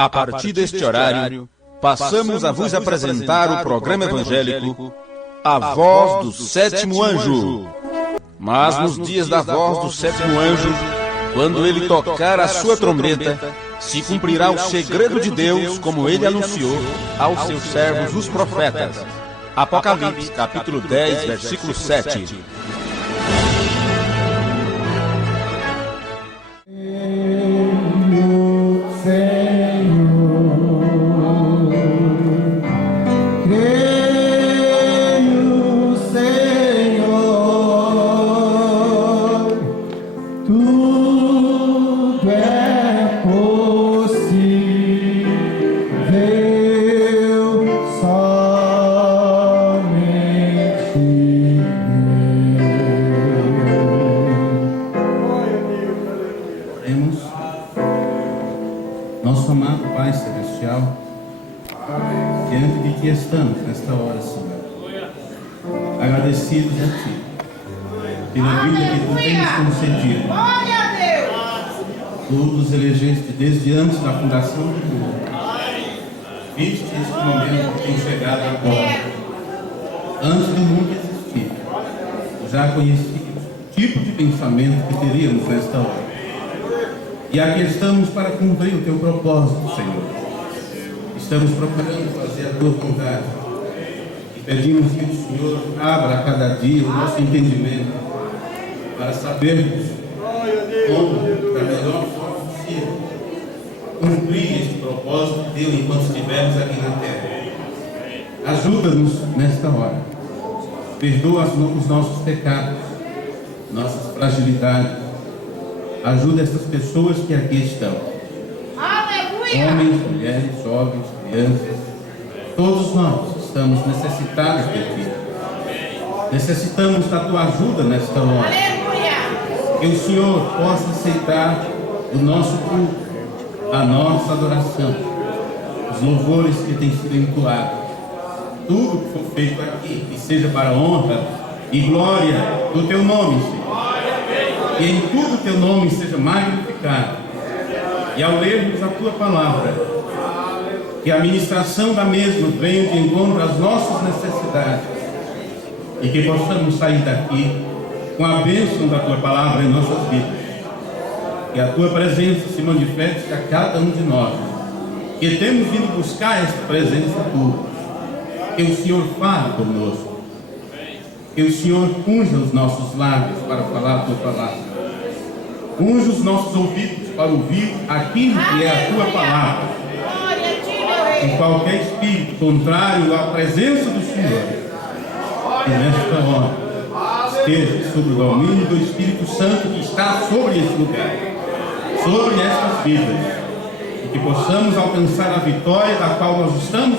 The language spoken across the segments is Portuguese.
A partir deste horário, passamos a vos apresentar o programa evangélico A Voz do Sétimo Anjo. Mas nos dias da voz do sétimo anjo, quando ele tocar a sua trombeta, se cumprirá o segredo de Deus, como ele anunciou aos seus servos os profetas. Apocalipse, capítulo 10, versículo 7. Nosso amado Pai Celestial, diante de Ti estamos nesta hora, Senhor, agradecidos a Ti pela vida que Tu tens concedido. Tu nos elegeste desde antes da fundação do mundo. Viste este momento que tem chegado agora. Antes do mundo existir, já conheci o tipo de pensamento que teríamos nesta hora. E aqui estamos para cumprir o Teu propósito, Senhor. Estamos procurando fazer a Tua vontade. E pedimos que o Senhor abra a cada dia o nosso entendimento para sabermos como, da melhor forma possível, cumprir este propósito Teu enquanto estivermos aqui na terra. Ajuda-nos nesta hora. Perdoa os nossos pecados, nossas fragilidades. Ajuda essas pessoas que aqui estão. Aleluia! Homens, mulheres, jovens, crianças. Todos nós estamos necessitados de Ti. Necessitamos da Tua ajuda nesta hora. Aleluia! Que o Senhor possa aceitar o nosso culto, a nossa adoração, os louvores que têm sido entoados. Tudo que for feito aqui, que seja para a honra e glória do Teu nome, Senhor. E em tudo Teu nome seja magnificado. E ao lermos a Tua palavra, que a ministração da mesma venha de encontro às nossas necessidades, e que possamos sair daqui com a bênção da Tua palavra em nossas vidas. Que a Tua presença se manifeste a cada um de nós, que temos vindo buscar esta presença Tua. Que o Senhor fale conosco. Que o Senhor unja os nossos lábios para falar a Tua palavra. Unja os nossos ouvidos para ouvir aquilo que é a Tua palavra. E qualquer espírito contrário à presença do Senhor, que nesta hora esteja sob o domínio do Espírito Santo que está sobre esse lugar, sobre estas vidas, e que possamos alcançar a vitória da qual nós estamos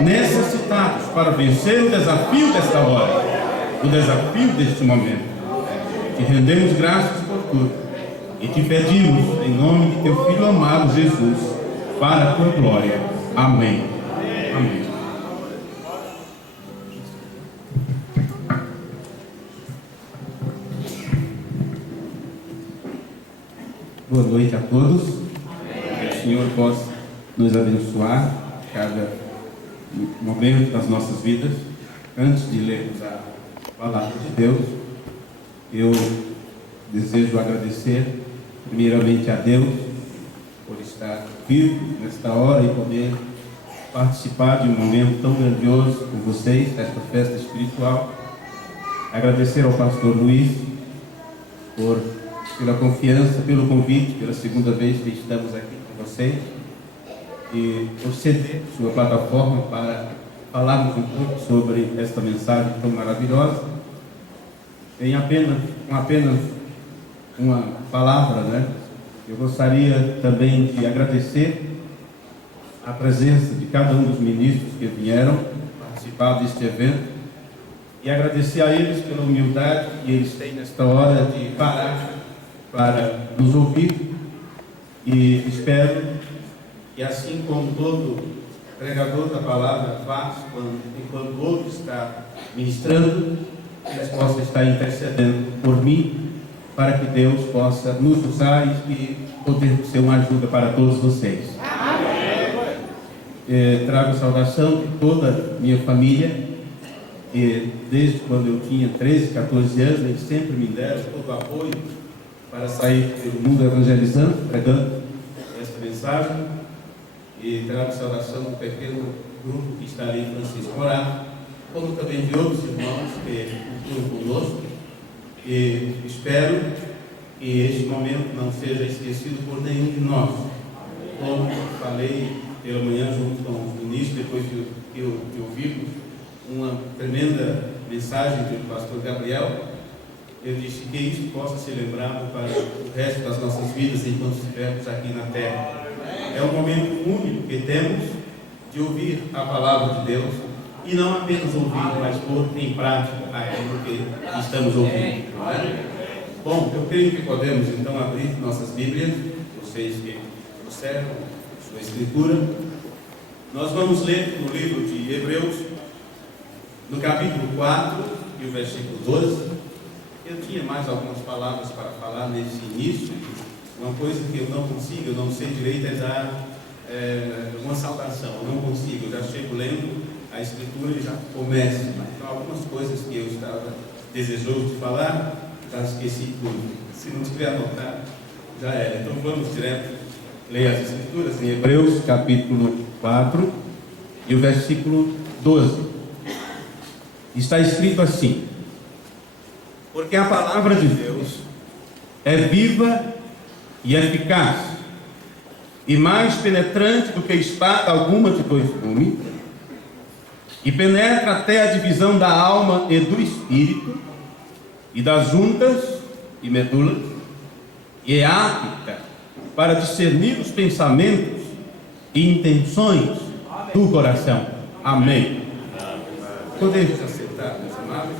necessitados para vencer o desafio desta hora, o desafio deste momento. Te rendemos graças por tudo. E te pedimos, em nome de Teu Filho amado Jesus, para a Tua glória. Amém. Amém. Boa noite a todos. Que o Senhor possa nos abençoar cada momento das nossas vidas. Antes de lermos a palavra de Deus, eu desejo agradecer primeiramente a Deus por estar vivo nesta hora e poder participar de um momento tão grandioso com vocês, esta festa espiritual. Agradecer ao pastor Luiz pela confiança, pelo convite, pela segunda vez que estamos aqui com vocês, e por ceder sua plataforma para falarmos um pouco sobre esta mensagem tão maravilhosa. Em apenas uma palavra, né? Eu gostaria também de agradecer a presença de cada um dos ministros que vieram participar deste evento e agradecer a eles pela humildade que eles têm nesta hora de parar para nos ouvir, e espero que, assim como todo pregador da palavra faz enquanto o outro está ministrando, eles possam estar intercedendo por mim, para que Deus possa nos usar e poder ser uma ajuda para todos vocês. Amém. Trago saudação de toda a minha família, e desde quando eu tinha 13, 14 anos, eles sempre me deram todo o apoio para sair pelo mundo evangelizando, pregando esta mensagem. E trago saudação do pequeno grupo que está ali em Francisco Morato, como também de outros irmãos que estão conosco. E espero que este momento não seja esquecido por nenhum de nós. Como falei pela manhã junto com o ministro, depois que ouvimos uma tremenda mensagem do pastor Gabriel, eu disse que isso possa ser lembrado para o resto das nossas vidas enquanto estivermos aqui na terra. É um momento único que temos de ouvir a palavra de Deus, e não apenas ouvir, mas pôr em prática aquilo que estamos ouvindo. Não é? Bom, eu creio que podemos então abrir nossas Bíblias, vocês que observam sua escritura. Nós vamos ler no livro de Hebreus, no capítulo 4 e o versículo 12. Eu tinha mais algumas palavras para falar nesse início. Uma coisa que eu não consigo, eu não sei direito, é dar uma saudação. Eu não consigo, eu já chego lendo a escritura e já começo. Então, algumas coisas que eu estava desejoso de falar, já esqueci tudo. Se não tiver anotado, já era. Então vamos direto ler as escrituras em Hebreus capítulo 4 e o versículo 12. Está escrito assim: porque a palavra de Deus é viva e eficaz, e mais penetrante do que espada alguma de dois gumes, e penetra até a divisão da alma e do espírito, e das juntas e medulas, e é apta para discernir os pensamentos e intenções do coração. Amém. Podemos aceitar, meus amados?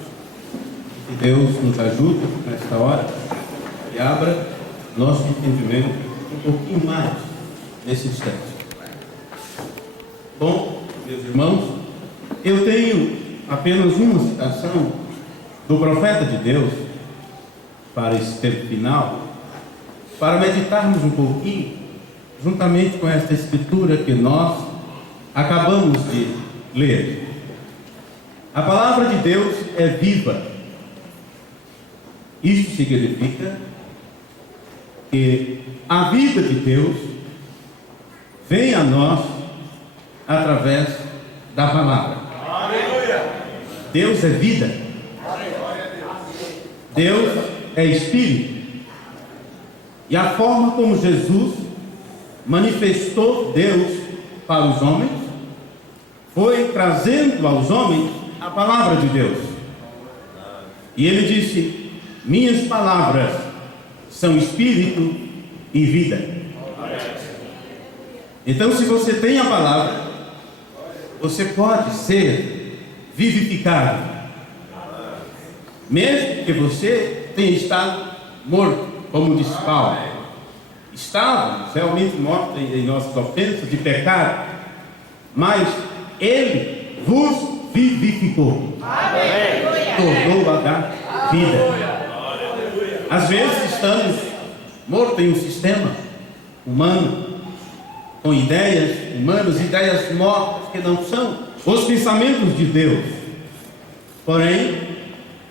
Que Deus nos ajude nesta hora e abra nosso entendimento um pouquinho mais nesse instante. Bom, meus irmãos, eu tenho apenas uma citação do profeta de Deus para esse tempo final, para meditarmos um pouquinho, juntamente com esta escritura que nós acabamos de ler. A palavra de Deus é viva. Isso significa que a vida de Deus vem a nós através da palavra. Deus é vida. Deus é Espírito. E a forma como Jesus manifestou Deus para os homens foi trazendo aos homens a palavra de Deus. E ele disse: minhas palavras são espírito e vida. Então, se você tem a palavra, você pode ser vivificado, mesmo que você tenha estado morto, como diz Paulo. Estávamos realmente mortos em nossas ofensas de pecado, mas Ele vos vivificou. Tornou a dar vida. Às vezes estamos mortos em um sistema humano, com ideias humanas, ideias mortas que não são os pensamentos de Deus. Porém,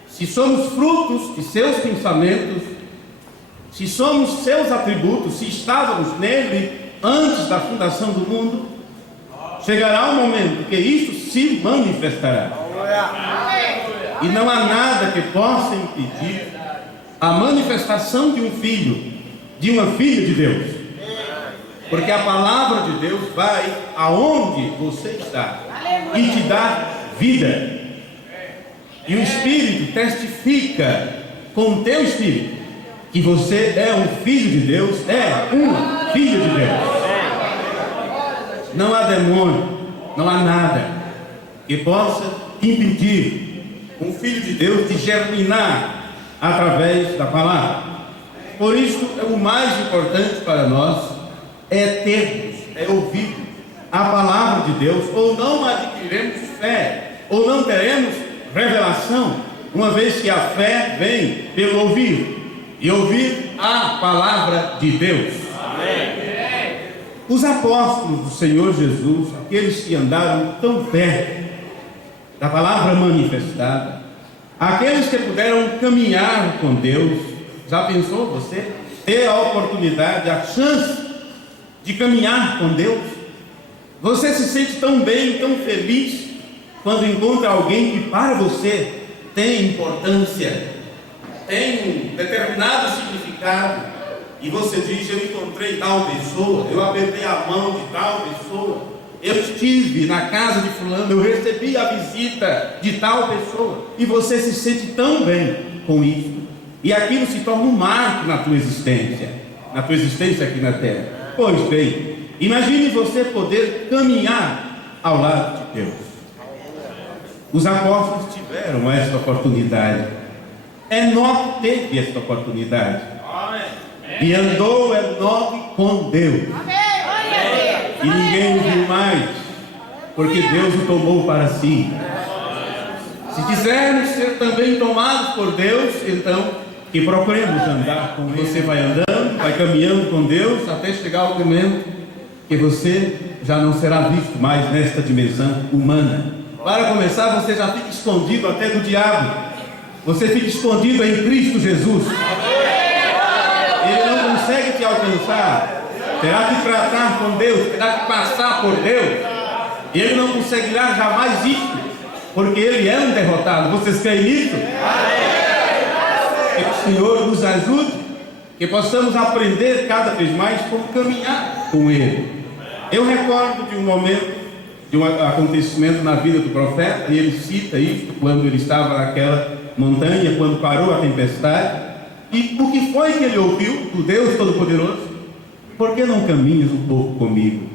se somos frutos de seus pensamentos, se somos seus atributos, se estávamos nele antes da fundação do mundo, chegará um momento que isso se manifestará. E não há nada que possa impedir a manifestação de um filho, de uma filha de Deus. Porque a palavra de Deus vai aonde você está e te dá vida. E o Espírito testifica com o teu Espírito que você é um filho de Deus, é uma filha de Deus. Não há demônio, não há nada que possa impedir um filho de Deus de germinar através da palavra. Por isso, o mais importante para nós é termos, é ouvir a palavra de Deus, ou não adquiriremos fé, ou não teremos revelação, uma vez que a fé vem pelo ouvir, e ouvir a palavra de Deus. Amém. Os apóstolos do Senhor Jesus, aqueles que andaram tão perto da palavra manifestada, aqueles que puderam caminhar com Deus, já pensou você ter a oportunidade, a chance de caminhar com Deus? Você se sente tão bem, tão feliz quando encontra alguém que para você tem importância, tem um determinado significado, e você diz: eu encontrei tal pessoa, eu apertei a mão de tal pessoa, eu estive na casa de fulano, eu recebi a visita de tal pessoa, e você se sente tão bem com isso, e aquilo se torna um marco na tua existência aqui na terra. Pois bem, imagine você poder caminhar ao lado de Deus. Os apóstolos tiveram esta oportunidade. Enoque teve esta oportunidade. E andou Enoque com Deus. E ninguém o viu mais, porque Deus o tomou para si. Se quisermos ser também tomados por Deus, então que procuremos andar com Ele. Você vai andando, vai caminhando com Deus, até chegar o momento que você já não será visto mais nesta dimensão humana. Para começar, você já fica escondido até do diabo. Você fica escondido em Cristo Jesus. Ele não consegue te alcançar. Terá que tratar com Deus, terá que passar por Deus. E ele não conseguirá jamais isso, porque ele é um derrotado. Vocês creem nisso? Que o Senhor nos ajude, que possamos aprender cada vez mais como caminhar com Ele. Eu recordo de um momento, de um acontecimento na vida do profeta, e ele cita isso quando ele estava naquela montanha, quando parou a tempestade. E o que foi que ele ouviu do Deus Todo-Poderoso? Por que não caminhas um pouco comigo?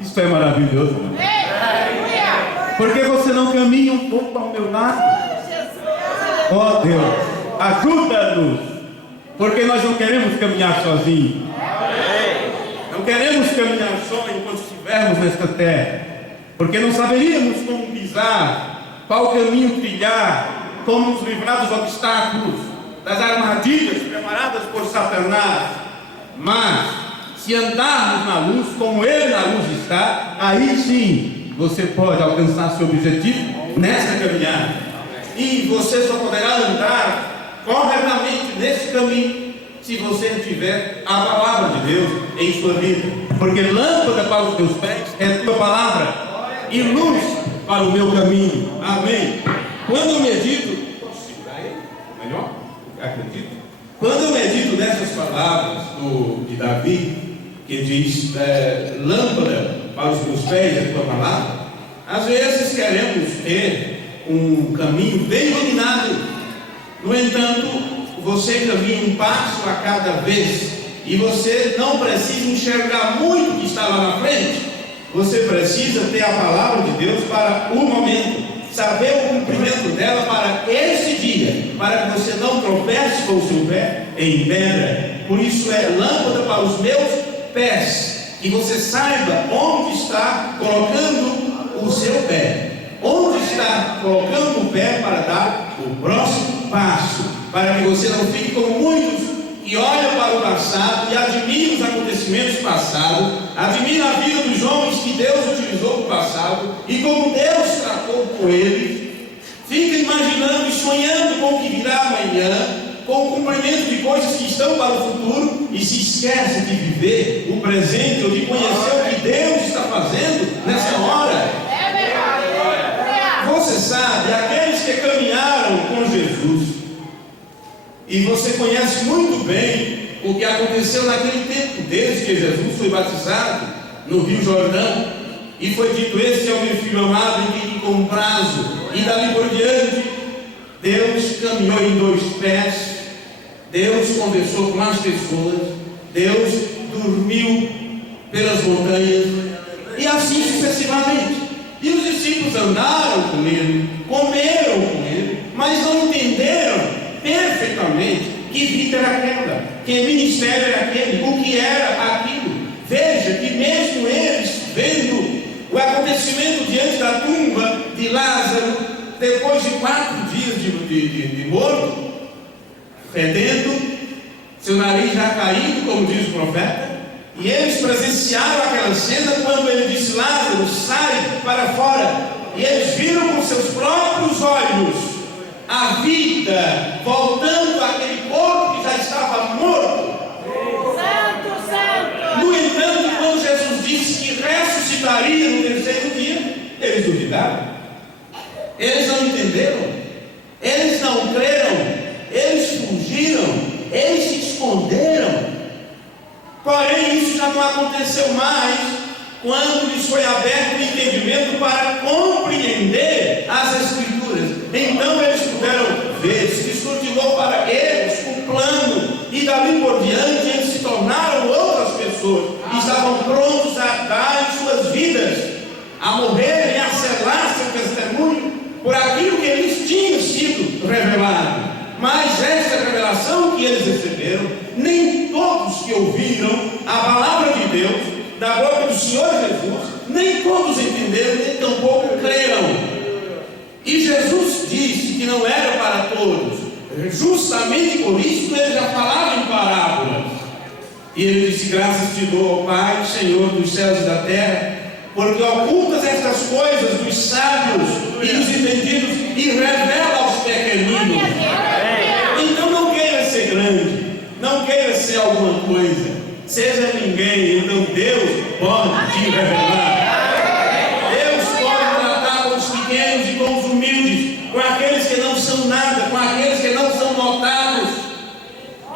Isso é maravilhoso, não é? Por que você não caminha um pouco ao meu lado? Ó Deus, ajuda-nos, porque nós não queremos caminhar sozinhos. Não queremos caminhar só enquanto estivermos nesta terra, porque não saberíamos como pisar, qual caminho trilhar, como nos livrar dos obstáculos, das armadilhas preparadas por Satanás. Mas se andarmos na luz, como Ele na luz está, aí sim você pode alcançar seu objetivo nessa caminhada. E você só poderá andar corretamente nesse caminho se você tiver a palavra de Deus em sua vida. Porque lâmpada para os teus pés é a tua palavra e luz para o meu caminho. Amém. Quando eu medito, posso segurar ele? Melhor? Acredito. Quando eu medito nessas palavras de Davi, que diz: lâmpada para os meus pés é a tua palavra, às vezes queremos ter um caminho bem iluminado. No entanto, você caminha um passo a cada vez, e você não precisa enxergar muito o que está lá na frente. Você precisa ter a palavra de Deus para o momento, saber o cumprimento dela para esse dia, para que você não tropece com o seu pé em pedra. Por isso é lâmpada para os meus pés, que você saiba onde está colocando o seu pé, onde está colocando o pé para dar o próximo passo, para que você não fique como muitos que olham para o passado e admiram os acontecimentos passados, admiram a vida dos homens que Deus utilizou no passado e como Deus tratou com eles, fica imaginando e sonhando com o que virá amanhã, com o cumprimento de coisas que estão para o futuro, e se esquece de viver o presente ou de conhecer o que Deus está fazendo nessa hora. Você sabe, aqueles que caminharam com Jesus, e você conhece muito bem o que aconteceu naquele tempo, desde que Jesus foi batizado no Rio Jordão, e foi dito: esse é o meu filho amado em quem com prazo, e dali por diante, Deus caminhou em dois pés, Deus conversou com as pessoas, Deus dormiu pelas montanhas, e assim sucessivamente. E os discípulos andaram com ele, comeram com ele, mas não entenderam perfeitamente que vida era aquela, que ministério era aquele, o que era aquilo. Veja que mesmo eles vendo o acontecimento diante da tumba de Lázaro, depois de 4 dias de morto, fedendo, seu nariz já caído, como diz o profeta, E eles presenciaram aquela cena quando ele disse: Lázaro, sai para fora. E eles viram com seus próprios olhos a vida voltando àquele corpo que já estava morto. Santo, santo. No entanto, quando Jesus disse que ressuscitaria no terceiro dia, eles duvidaram. Eles não entenderam. Eles não creram. Eles fugiram. Eles se esconderam. Porém, isso já não aconteceu mais quando lhes foi aberto o entendimento para compreender as Escrituras. Então eles puderam ver, se descortinou para eles o plano, e dali por diante eles se tornaram outras pessoas, e estavam prontos a dar em suas vidas, a morrer e a selar seu testemunho por aquilo que eles tinham sido revelado. Mas esta revelação que eles receberam, nem todos que ouviram a palavra de Deus da boca do Senhor Jesus, nem todos entenderam, nem tampouco creram. E Jesus disse que não era para todos. Justamente por isso ele já falava em parábolas. E ele disse: graças te dou, ó Pai, Senhor dos céus e da terra, porque ocultas estas coisas dos sábios e dos entendidos e revela aos pequeninos. Então não queira ser grande, não queira ser alguma coisa, seja ninguém. Então Deus pode te revelar. Deus pode tratar com os pequenos e com os humildes, com aqueles que não são nada, com aqueles que não são notados.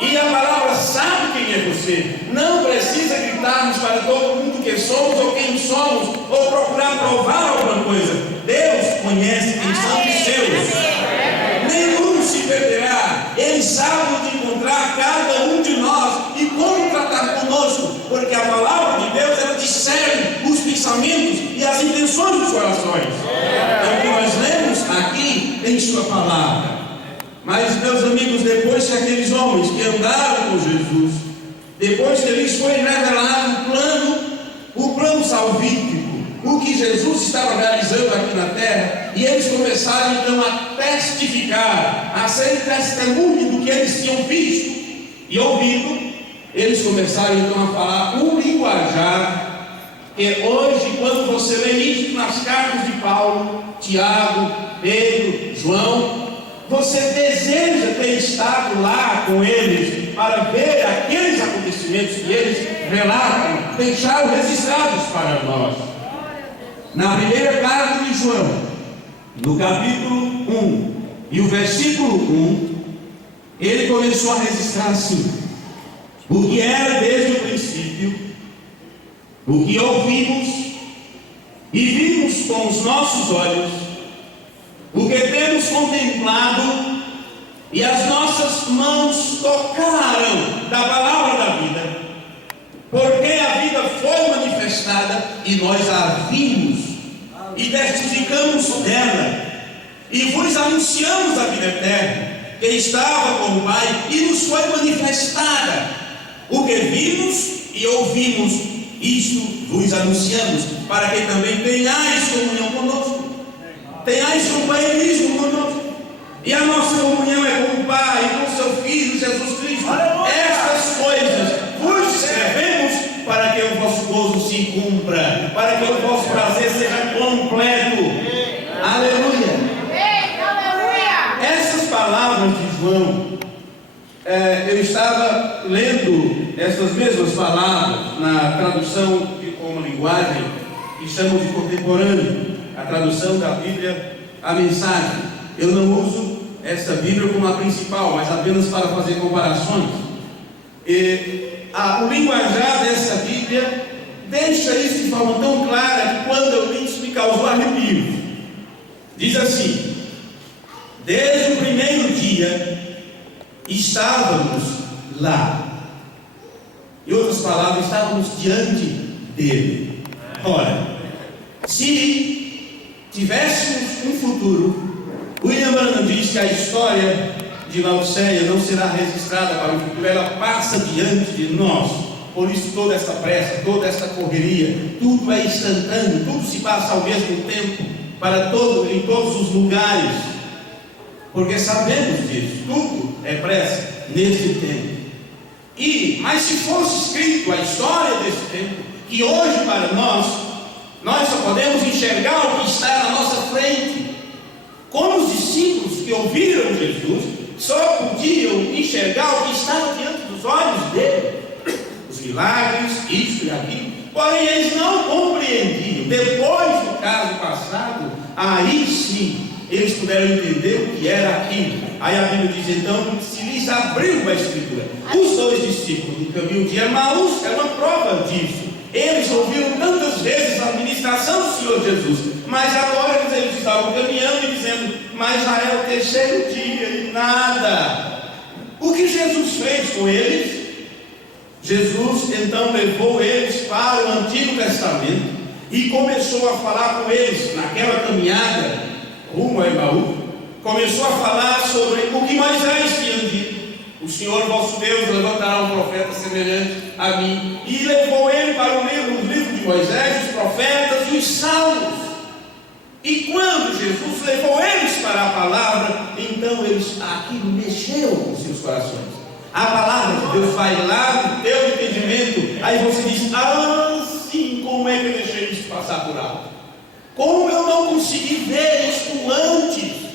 E a palavra sabe quem é você. Não precisa gritarmos para todo mundo que somos ou quem somos, ou procurar provar alguma coisa. Deus conhece quem são os seus. Nenhum se perderá. Ele sabe onde encontrar cada um de nós e como tratar conosco, porque a palavra de Deus, ela discerne os pensamentos e as intenções dos corações. É o que nós lemos aqui em sua palavra. Mas, meus amigos, depois que aqueles homens que andaram com Jesus, depois que lhes foi revelado o plano salvífico, o que Jesus estava realizando aqui na terra, e eles começaram então a testificar, a ser testemunho do que eles tinham visto e ouvido. Eles começaram então a falar um linguajar que hoje, quando você lê isso nas cartas de Paulo, Tiago, Pedro, João, você deseja ter estado lá com eles para ver aqueles acontecimentos que eles relatam, deixaram registrados para nós. Na primeira carta de João, no capítulo 1 e o versículo 1, ele começou a registrar assim: o que era desde o princípio, o que ouvimos e vimos com os nossos olhos, o que temos contemplado e as nossas mãos tocaram da palavra da vida, porque a vida foi manifestada e nós a vimos e testificamos dela, e vos anunciamos a vida eterna que estava com o Pai e nos foi manifestada. O que vimos e ouvimos, isto vos anunciamos, para que também tenhais comunhão conosco, tenhais companheirismo conosco. E a nossa comunhão é com o Pai e com o seu Filho Jesus Cristo. Estas coisas vos escrevemos para que o vosso gozo se cumpra, para que o vosso prazer seja completo. Aleluia. Essas palavras de João, eu estava lendo essas mesmas palavras na tradução de como linguagem que chamam de contemporâneo, a tradução da Bíblia, a mensagem. Eu não uso essa Bíblia como a principal, mas apenas para fazer comparações. O linguajar dessa Bíblia deixa isso de forma tão clara que quando eu li isso me causou arrepio. Diz assim: desde o primeiro dia estávamos lá. Em outras palavras, estávamos diante dele. Ora, se tivéssemos um futuro, William Branham diz que a história de Laodiceia não será registrada para o futuro, ela passa diante de nós. Por isso toda essa pressa, toda essa correria, tudo é instantâneo, tudo se passa ao mesmo tempo, em todos os lugares, porque sabemos disso, tudo é pressa nesse tempo. Mas se fosse escrito a história desse tempo, que hoje para nós só podemos enxergar o que está na nossa frente. Como os discípulos que ouviram Jesus só podiam enxergar o que estava diante dos olhos dele, os milagres, isto e aquilo, porém eles não compreendiam. Depois do caso passado, aí sim eles puderam entender o que era aquilo. Aí a Bíblia diz então, se lhes abriu a Escritura. Os dois discípulos do caminho de Emaús é uma prova disso. Eles ouviram tantas vezes a ministração do Senhor Jesus, mas agora eles estavam caminhando e dizendo, mas já é o terceiro dia e nada. O que Jesus fez com eles? Jesus então levou eles para o Antigo Testamento e começou a falar com eles naquela caminhada rumo a Emaús. Começou a falar sobre o que Moisés tinha dito. O Senhor vosso Deus levantará um profeta semelhante a mim. E levou ele para o livro de Moisés, os profetas e os salmos. E quando Jesus levou eles para a palavra, então aquilo mexeu com seus corações. A palavra de Deus vai lá no teu entendimento. Aí você diz, sim, como é que eu deixei isso passar por alto? Como eu não consegui ver isto antes?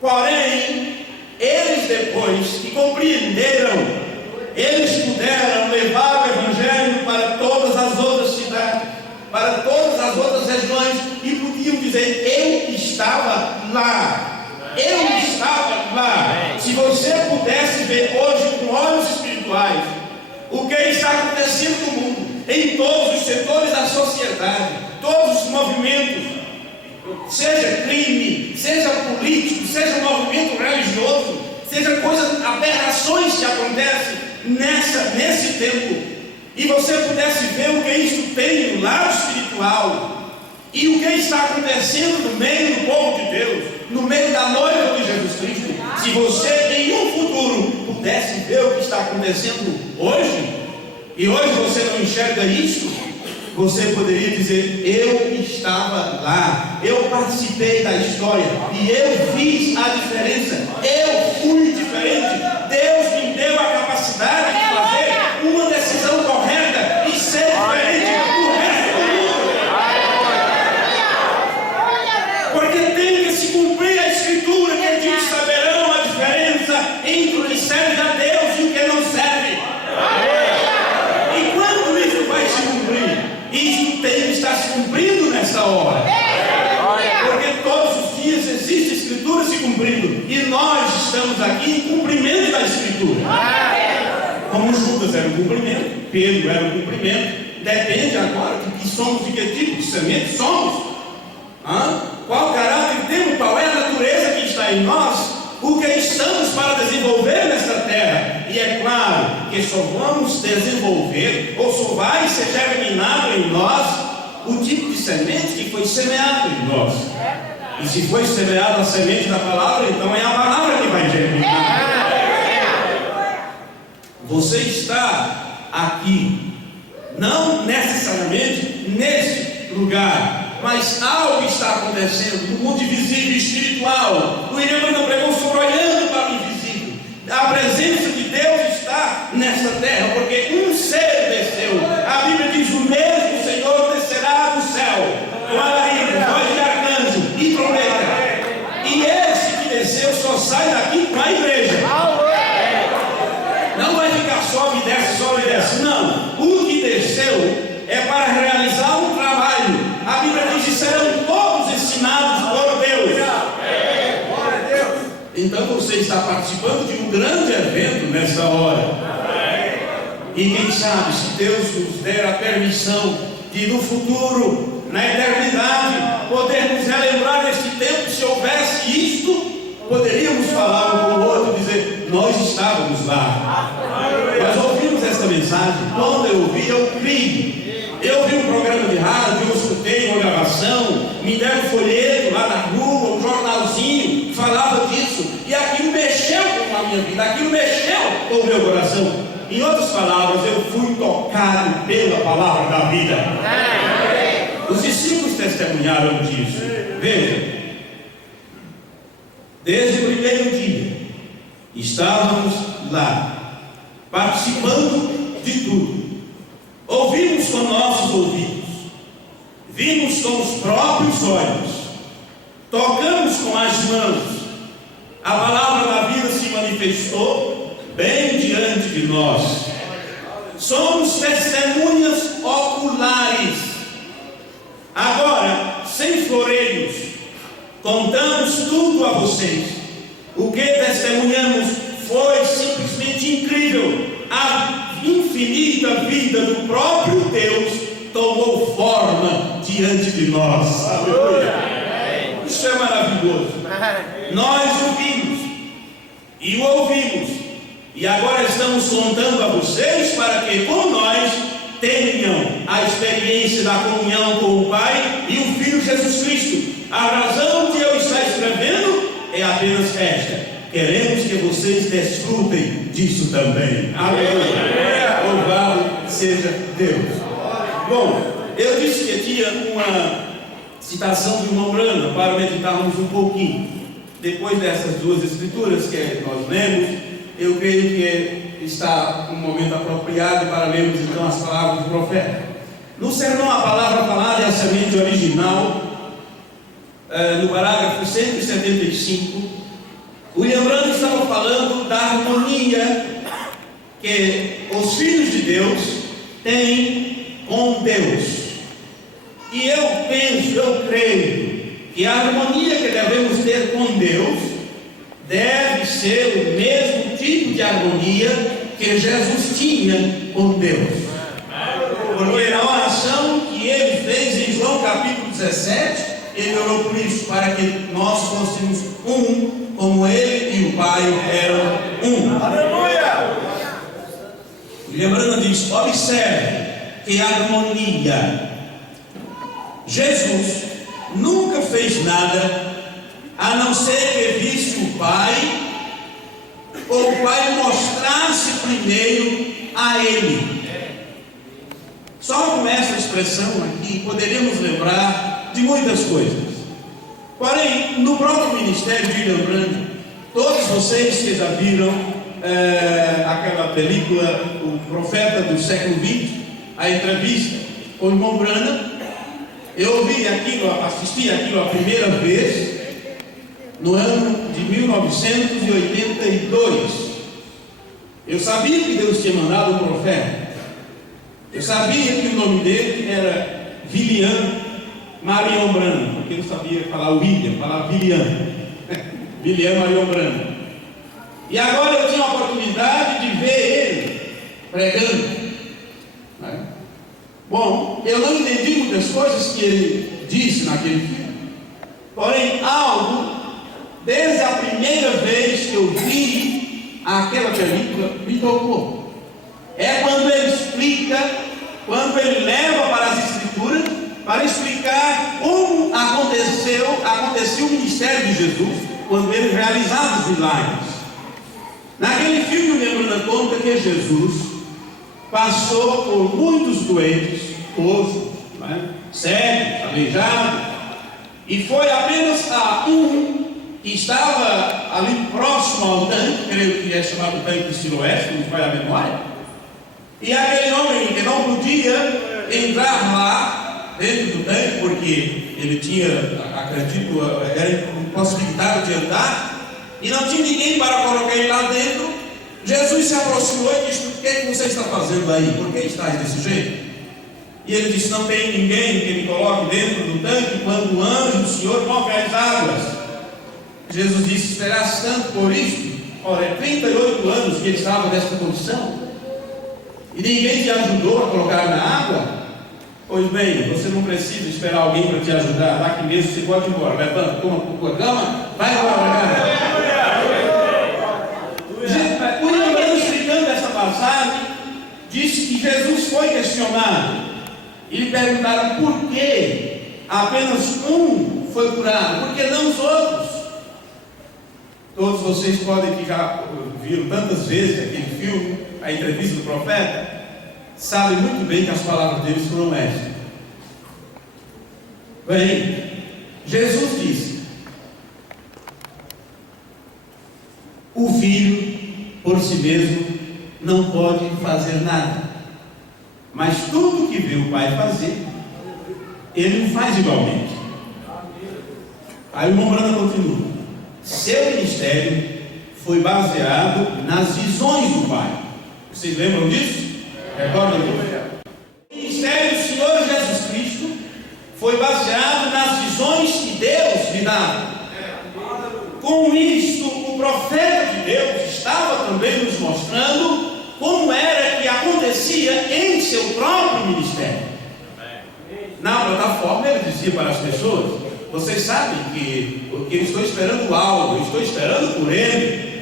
Porém, eles depois que compreenderam, eles puderam levar o Evangelho para todas as outras cidades, para todas as outras regiões, e podiam dizer, eu estava lá, eu estava lá. Se você pudesse ver hoje com olhos espirituais o que está acontecendo no mundo, em todos os setores da sociedade, todos os movimentos, seja crime, seja político, seja movimento religioso, seja coisas, aberrações que acontecem nesse tempo, e você pudesse ver o que isso tem no lado espiritual, e o que está acontecendo no meio do povo de Deus, no meio da noiva de Jesus Cristo, se você em um futuro pudesse ver o que está acontecendo hoje, e hoje você não enxerga isso, você poderia dizer, eu estava lá, eu participei da história, e eu fiz a diferença, eu fui diferente. Deus me deu a capacidade de fazer uma decisão correta e ser diferente do resto do mundo. Porque tem que se cumprir a Escritura que diz, saberão a diferença entre o que serve a Deus e o que não serve. E quando isso vai se cumprir? Isso tem que estar se cumprindo nessa hora, porque todos os dias existe a Escritura se cumprindo, e nós estamos aqui em cumprimento da Escritura. Como Judas era o cumprimento, Pedro era o cumprimento, depende agora de que somos, de que tipo de semente somos, qual caráter temos, qual é a natureza que está em nós, o que estamos para desenvolver nesta terra. E é claro que só vamos desenvolver, ou só vai ser germinado em nós, o tipo de semente que foi semeado em nós. E se foi semeada a semente da palavra, então é a palavra que vai germinar. Você está aqui, não necessariamente nesse lugar, mas algo está acontecendo no mundo invisível e espiritual. O Irmão não pregou sobre olhando para o invisível. A presença de Deus está nessa terra, porque um ser desceu. A Bíblia diz, o mesmo Senhor descerá do céu, com alarido, voz de arcanjo e trombeta. E esse que desceu só sai daqui com a igreja. Não vai ficar sobe e desce, sobe e desce. Não, o que desceu é para realizar um trabalho. A Bíblia diz que serão todos ensinados por Deus. Então você está participando de um grande evento nessa hora. E quem sabe, se Deus nos der a permissão de no futuro, na eternidade, podermos relembrar este tempo, se houvesse isto, poderíamos falar um com o outro e dizer, nós estávamos lá. Nós ouvimos esta mensagem. Quando eu ouvi, eu criei. Eu ouvi um programa de rádio, eu escutei uma gravação, me deram um folheto lá na rua, um jornalzinho que falava disso, e aquilo mexeu com a minha vida, aquilo mexeu com o meu coração. Em outras palavras, eu fui tocado pela palavra da vida. Os discípulos testemunharam disso. Veja, desde o primeiro dia, estávamos lá. participando de tudo. Ouvimos com nossos ouvidos, vimos com os próprios olhos, tocamos com as mãos, a palavra da vida se manifestou bem diante de nós. Somos testemunhas oculares. Agora, sem floreios, contamos tudo a vocês. O que testemunhamos foi simplesmente incrível. A infinita vida do próprio Deus tomou forma diante de nós. Aleluia. Isso é maravilhoso. Nós ouvimos e o ouvimos, e agora estamos contando a vocês para que com nós tenham a experiência da comunhão com o Pai e o Filho Jesus Cristo. A razão de eu estar escrevendo é apenas esta: queremos que vocês desfrutem disso também. Aleluia! Louvado seja Deus. Bom, eu disse que tinha uma citação de uma Brana para meditarmos um pouquinho. Depois dessas duas escrituras que nós lemos, eu creio que está um momento apropriado para lermos então as palavras do profeta. No sermão, a palavra falada é a semente original, no parágrafo 175. William Branham estava falando da harmonia que os filhos de Deus têm com Deus. E eu creio que a harmonia que devemos ter com Deus deve ser o mesmo tipo de harmonia que Jesus tinha com Deus. Porque na oração que ele fez em João capítulo 17, ele orou por isso, para que nós fôssemos um, como ele e o Pai eram um. Aleluia! Lembrando disso, observe que a harmonia. Jesus nunca fez nada a não ser que visse o Pai, ou o Pai mostrasse primeiro a ele. Só com essa expressão aqui poderíamos lembrar de muitas coisas. Porém, no próprio ministério de William Branham, todos vocês que já viram aquela película O Profeta do Século XX, a entrevista com o irmão Branham, eu assisti aquilo a primeira vez no ano de 1982. Eu sabia que Deus tinha mandado um profeta. Eu sabia que o nome dele era William Marion Branham, porque eu sabia falar William, falar William. William Marion Branham. E agora eu tinha a oportunidade de ver ele pregando. Bom, eu não entendi muitas coisas que ele disse naquele filme. Porém, algo, desde a primeira vez que eu vi aquela película, me tocou. É quando ele explica, quando ele leva para as Escrituras, para explicar como aconteceu o ministério de Jesus, quando ele realizava os milagres. Naquele filme, lembrando conta que Jesus passou por muitos doentes, coxos, cegos, aleijados, e foi apenas a um que estava ali próximo ao tanque, creio que é chamado tanque de Siloé, se não me falha a memória, e aquele homem que não podia entrar lá dentro do tanque, porque ele tinha, acredito, era impossibilitado de andar, e não tinha ninguém para colocar ele lá dentro. Jesus se aproximou e disse: o que você está fazendo aí? Por que estás desse jeito? E ele disse: não tem ninguém que me coloque dentro do tanque quando o anjo do Senhor move as águas. Jesus disse: esperas tanto por isso? Ora, é 38 anos que ele estava nessa condição e ninguém te ajudou a colocar na água. Pois bem, você não precisa esperar alguém para te ajudar. Daqui mesmo você pode ir embora. Levanta, toma a tua cama, vai embora para casa. Explicando essa passagem, disse que Jesus foi questionado e lhe perguntaram por que apenas um foi curado, por que não os outros? Todos vocês podem, que já viram tantas vezes aquele filme, a entrevista do profeta, sabem muito bem que as palavras deles foram essas. Bem, Jesus disse: o filho por si mesmo não pode fazer nada. Mas tudo que vê o Pai fazer, ele não faz igualmente. Aí o irmão Branda continua. Seu ministério foi baseado nas visões do Pai. Vocês lembram disso? Recordam disso? O ministério do Senhor Jesus Cristo foi baseado nas visões que Deus lhe dava. Com isto, o profeta de Deus estava também nos mostrando como era que acontecia em seu próprio ministério. Na plataforma ele dizia para as pessoas: vocês sabem que eu estou esperando algo, eu estou esperando por ele.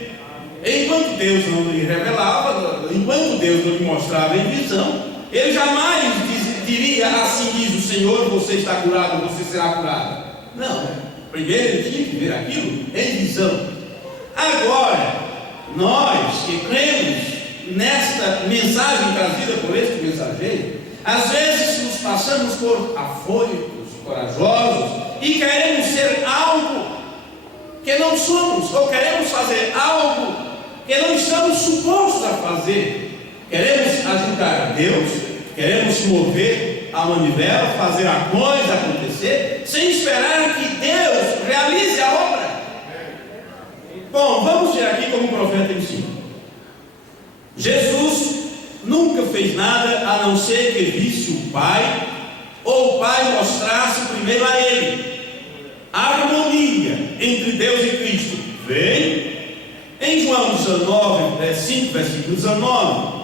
Enquanto Deus não lhe revelava, enquanto Deus não lhe mostrava em visão, ele jamais diria: assim diz o Senhor, você está curado, você será curado. Não. Primeiro ele tinha que ver aquilo em visão. Agora, nós que cremos nesta mensagem trazida por este mensageiro, às vezes nos passamos por afoitos, corajosos, e queremos ser algo que não somos, ou queremos fazer algo que não estamos supostos a fazer. Queremos ajudar a Deus, queremos mover a manivela, fazer a coisa acontecer, sem esperar que Deus realize a obra. Bom, vamos ver aqui como o profeta ensina. Jesus nunca fez nada a não ser que visse o Pai, ou o Pai mostrasse primeiro a ele. A harmonia entre Deus e Cristo vem em João 19, 5, versículo 19.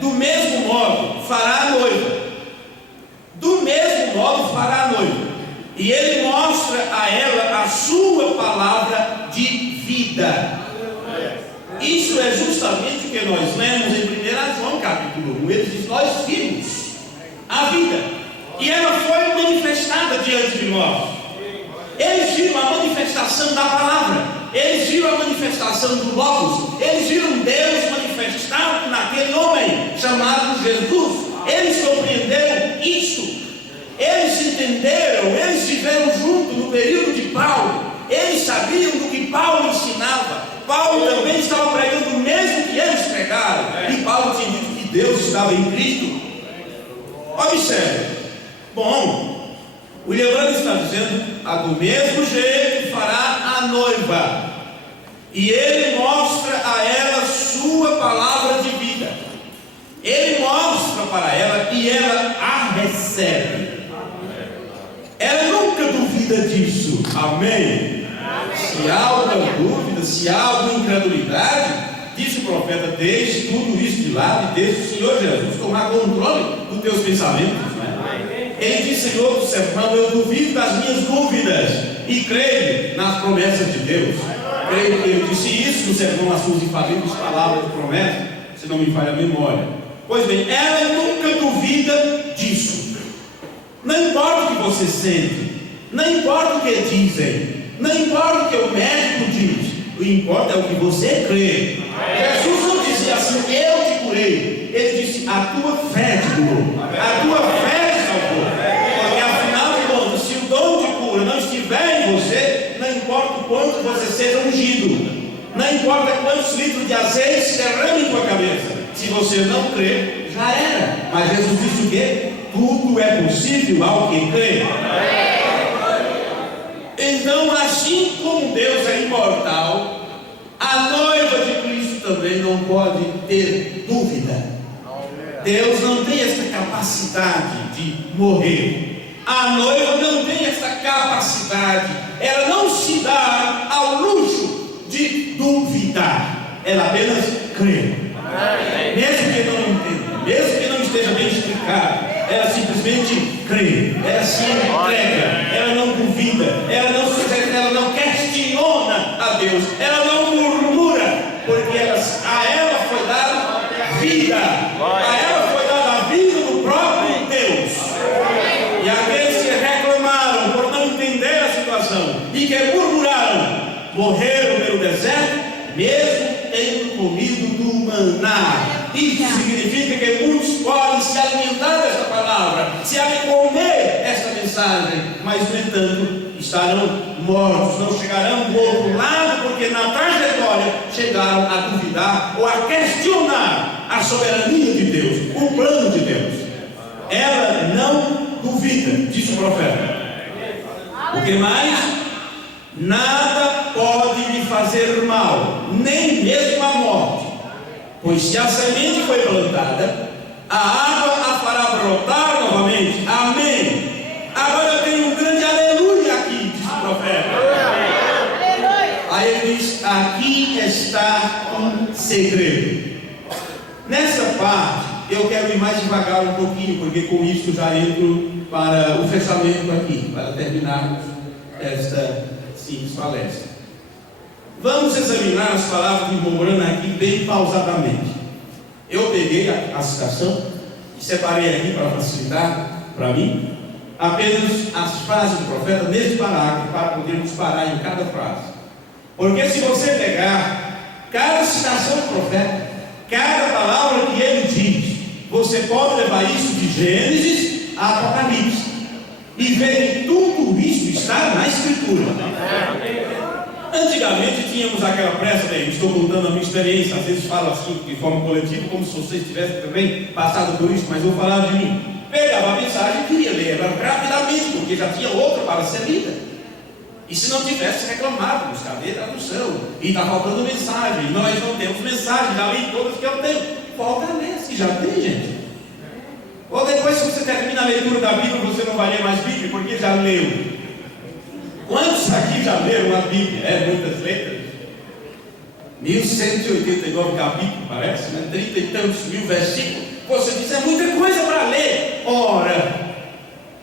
Do mesmo modo fará a noiva. Do mesmo modo fará a noiva. E ele mostra a ela a sua palavra de vida. Isso é justamente o que nós lemos em 1 João capítulo 1. Ele diz: nós vimos a vida, e ela foi manifestada diante de nós. Eles viram a manifestação da palavra, eles viram a manifestação do Logos, eles viram Deus manifestado naquele homem chamado Jesus. Eles compreenderam isso, eles entenderam, eles viveram junto no período de Paulo, eles sabiam do que Paulo ensinava. Paulo também estava pregando o mesmo que eles pregaram, e Paulo tinha dito que Deus estava em Cristo. Observe. Bom, o William Branham está dizendo: do mesmo jeito fará a noiva, e ele mostra a ela sua palavra de vida. Ele mostra para ela e ela a recebe. Ela nunca duvida disso. Amém? Se há alguma dúvida, se há alguma incredulidade, diz o profeta: deixe tudo isso de lado e deixe o Senhor Jesus tomar controle dos teus pensamentos. Né? Ele diz: Senhor do sermão, eu duvido das minhas dúvidas e creio nas promessas de Deus. Creio que ele disse isso no sermão, as suas infalíveis palavras de promessa, se não me falha a memória. Pois bem, ela nunca duvida disso. Não importa o que você sente, não importa o que dizem, não importa o que o médico diz, o que importa é o que você crê. Jesus não dizia assim: eu te curei. Ele disse: a tua fé te curou, a tua fé te salvou. Porque afinal de contas, se o dom de cura não estiver em você, não importa o quanto você seja ungido, não importa quantos litros de azeite se derrame em tua cabeça, se você não crê, já era. Mas Jesus disse o quê? Tudo é possível ao que crê. Então, assim como Deus é imortal, a noiva de Cristo também não pode ter dúvida. Deus não tem essa capacidade de morrer. A noiva não tem essa capacidade. Ela não se dá ao luxo de duvidar. Ela apenas crê. Mesmo que não entenda, mesmo que não esteja bem explicado, ela simplesmente crê, ela se entrega, ela não duvida, ela não questiona a Deus, ela não murmura, porque a ela foi dada vida, a ela foi dada a vida do próprio Deus. E aqueles que reclamaram por não entender a situação e que murmuraram, morreram pelo deserto, mesmo tendo comido do maná. Isso significa que muitos podem se alimentar desta palavra, se comer esta mensagem, mas no entanto estarão mortos, não chegarão do outro lado, porque na trajetória chegaram a duvidar ou a questionar a soberania de Deus, o plano de Deus. Ela não duvida, disse o profeta. O que mais? Nada pode lhe fazer mal, nem mesmo a morte, pois se a semente foi plantada, a água a fará brotar novamente. Amém. Agora eu tenho um grande aleluia aqui, diz o profeta. Aí ele diz: aqui está um segredo. Nessa parte eu quero ir mais devagar um pouquinho, porque com isso já entro para o fechamento aqui, para terminarmos esta simples palestra. Vamos examinar as palavras de Mourana aqui bem pausadamente. Eu peguei a citação e separei aqui para facilitar para mim apenas as frases do profeta nesse parágrafo, para podermos parar em cada frase. Porque se você pegar cada citação do profeta, cada palavra que ele diz, você pode levar isso de Gênesis a Apocalipse e ver que tudo isso está na Escritura. Antigamente tínhamos aquela pressa, estou contando a minha experiência, às vezes falo assim de forma coletiva, como se vocês tivessem também passado por isso, mas vou falar de mim. Pegava a mensagem e queria ler ela rapidamente, porque já tinha outra para ser lida. E se não tivesse, reclamado, cadê a tradução? E está faltando mensagem, e nós não temos mensagem, já li todas que eu tenho. Falta ler, se já tem, gente. Ou depois, se você termina a leitura da Bíblia, você não vai ler mais Bíblia, porque já leu. Quantos aqui já leram a Bíblia? Muitas letras. 1189 capítulos, parece, né? 30 e tantos mil versículos. Você diz, é muita coisa para ler. Ora,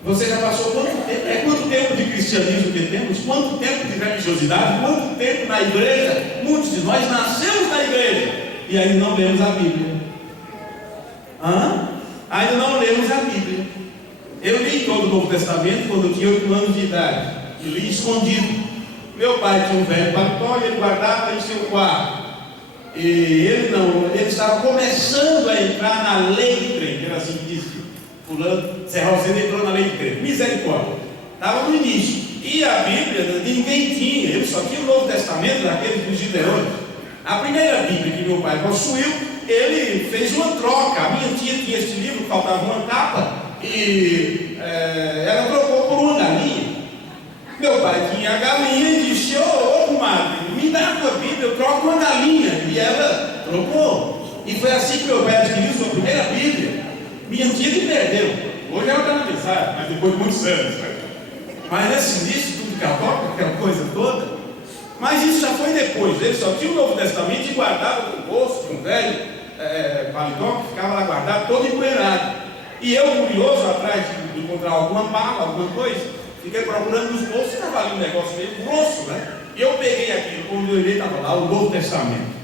você já passou quanto tempo? Quanto tempo de cristianismo que temos? Quanto tempo de religiosidade? Quanto tempo na igreja? Muitos de nós nascemos na igreja e ainda não lemos a Bíblia. Ainda não lemos a Bíblia. Eu li todo o Novo Testamento quando eu tinha 8 anos de idade. E li escondido. Meu pai tinha um velho paletó e ele guardava em seu quarto. E ele estava começando a entrar na lei de crente. Era assim que disse: fulano, Zé Rosendo entrou na lei de crente. Misericórdia. Estava no início. E a Bíblia, ninguém tinha. Ele só tinha o Novo Testamento daqueles dos gideões. A primeira Bíblia que meu pai possuiu, ele fez uma troca. A minha tia tinha este livro, faltava uma capa. E ela trocou por uma galinha. Meu pai tinha a galinha e disse: ô comadre, me dá a tua Bíblia, eu troco uma galinha. E ela trocou. E foi assim que meu pai adquiriu sua primeira Bíblia. Minha tia que perdeu. Hoje ela está na mensagem, mas depois de muitos anos. Mas nesse início, tudo católico, aquela coisa toda. Mas isso já foi depois. Ele só tinha o Novo Testamento e guardava no bolso de um velho paletó que ficava lá guardado, todo empoeirado. E eu, curioso, atrás de encontrar alguma bala, alguma coisa, fiquei procurando nos bolsos, estava ali um negócio meio grosso, né? E eu peguei aquilo, quando eu olhei, estava lá o Novo Testamento.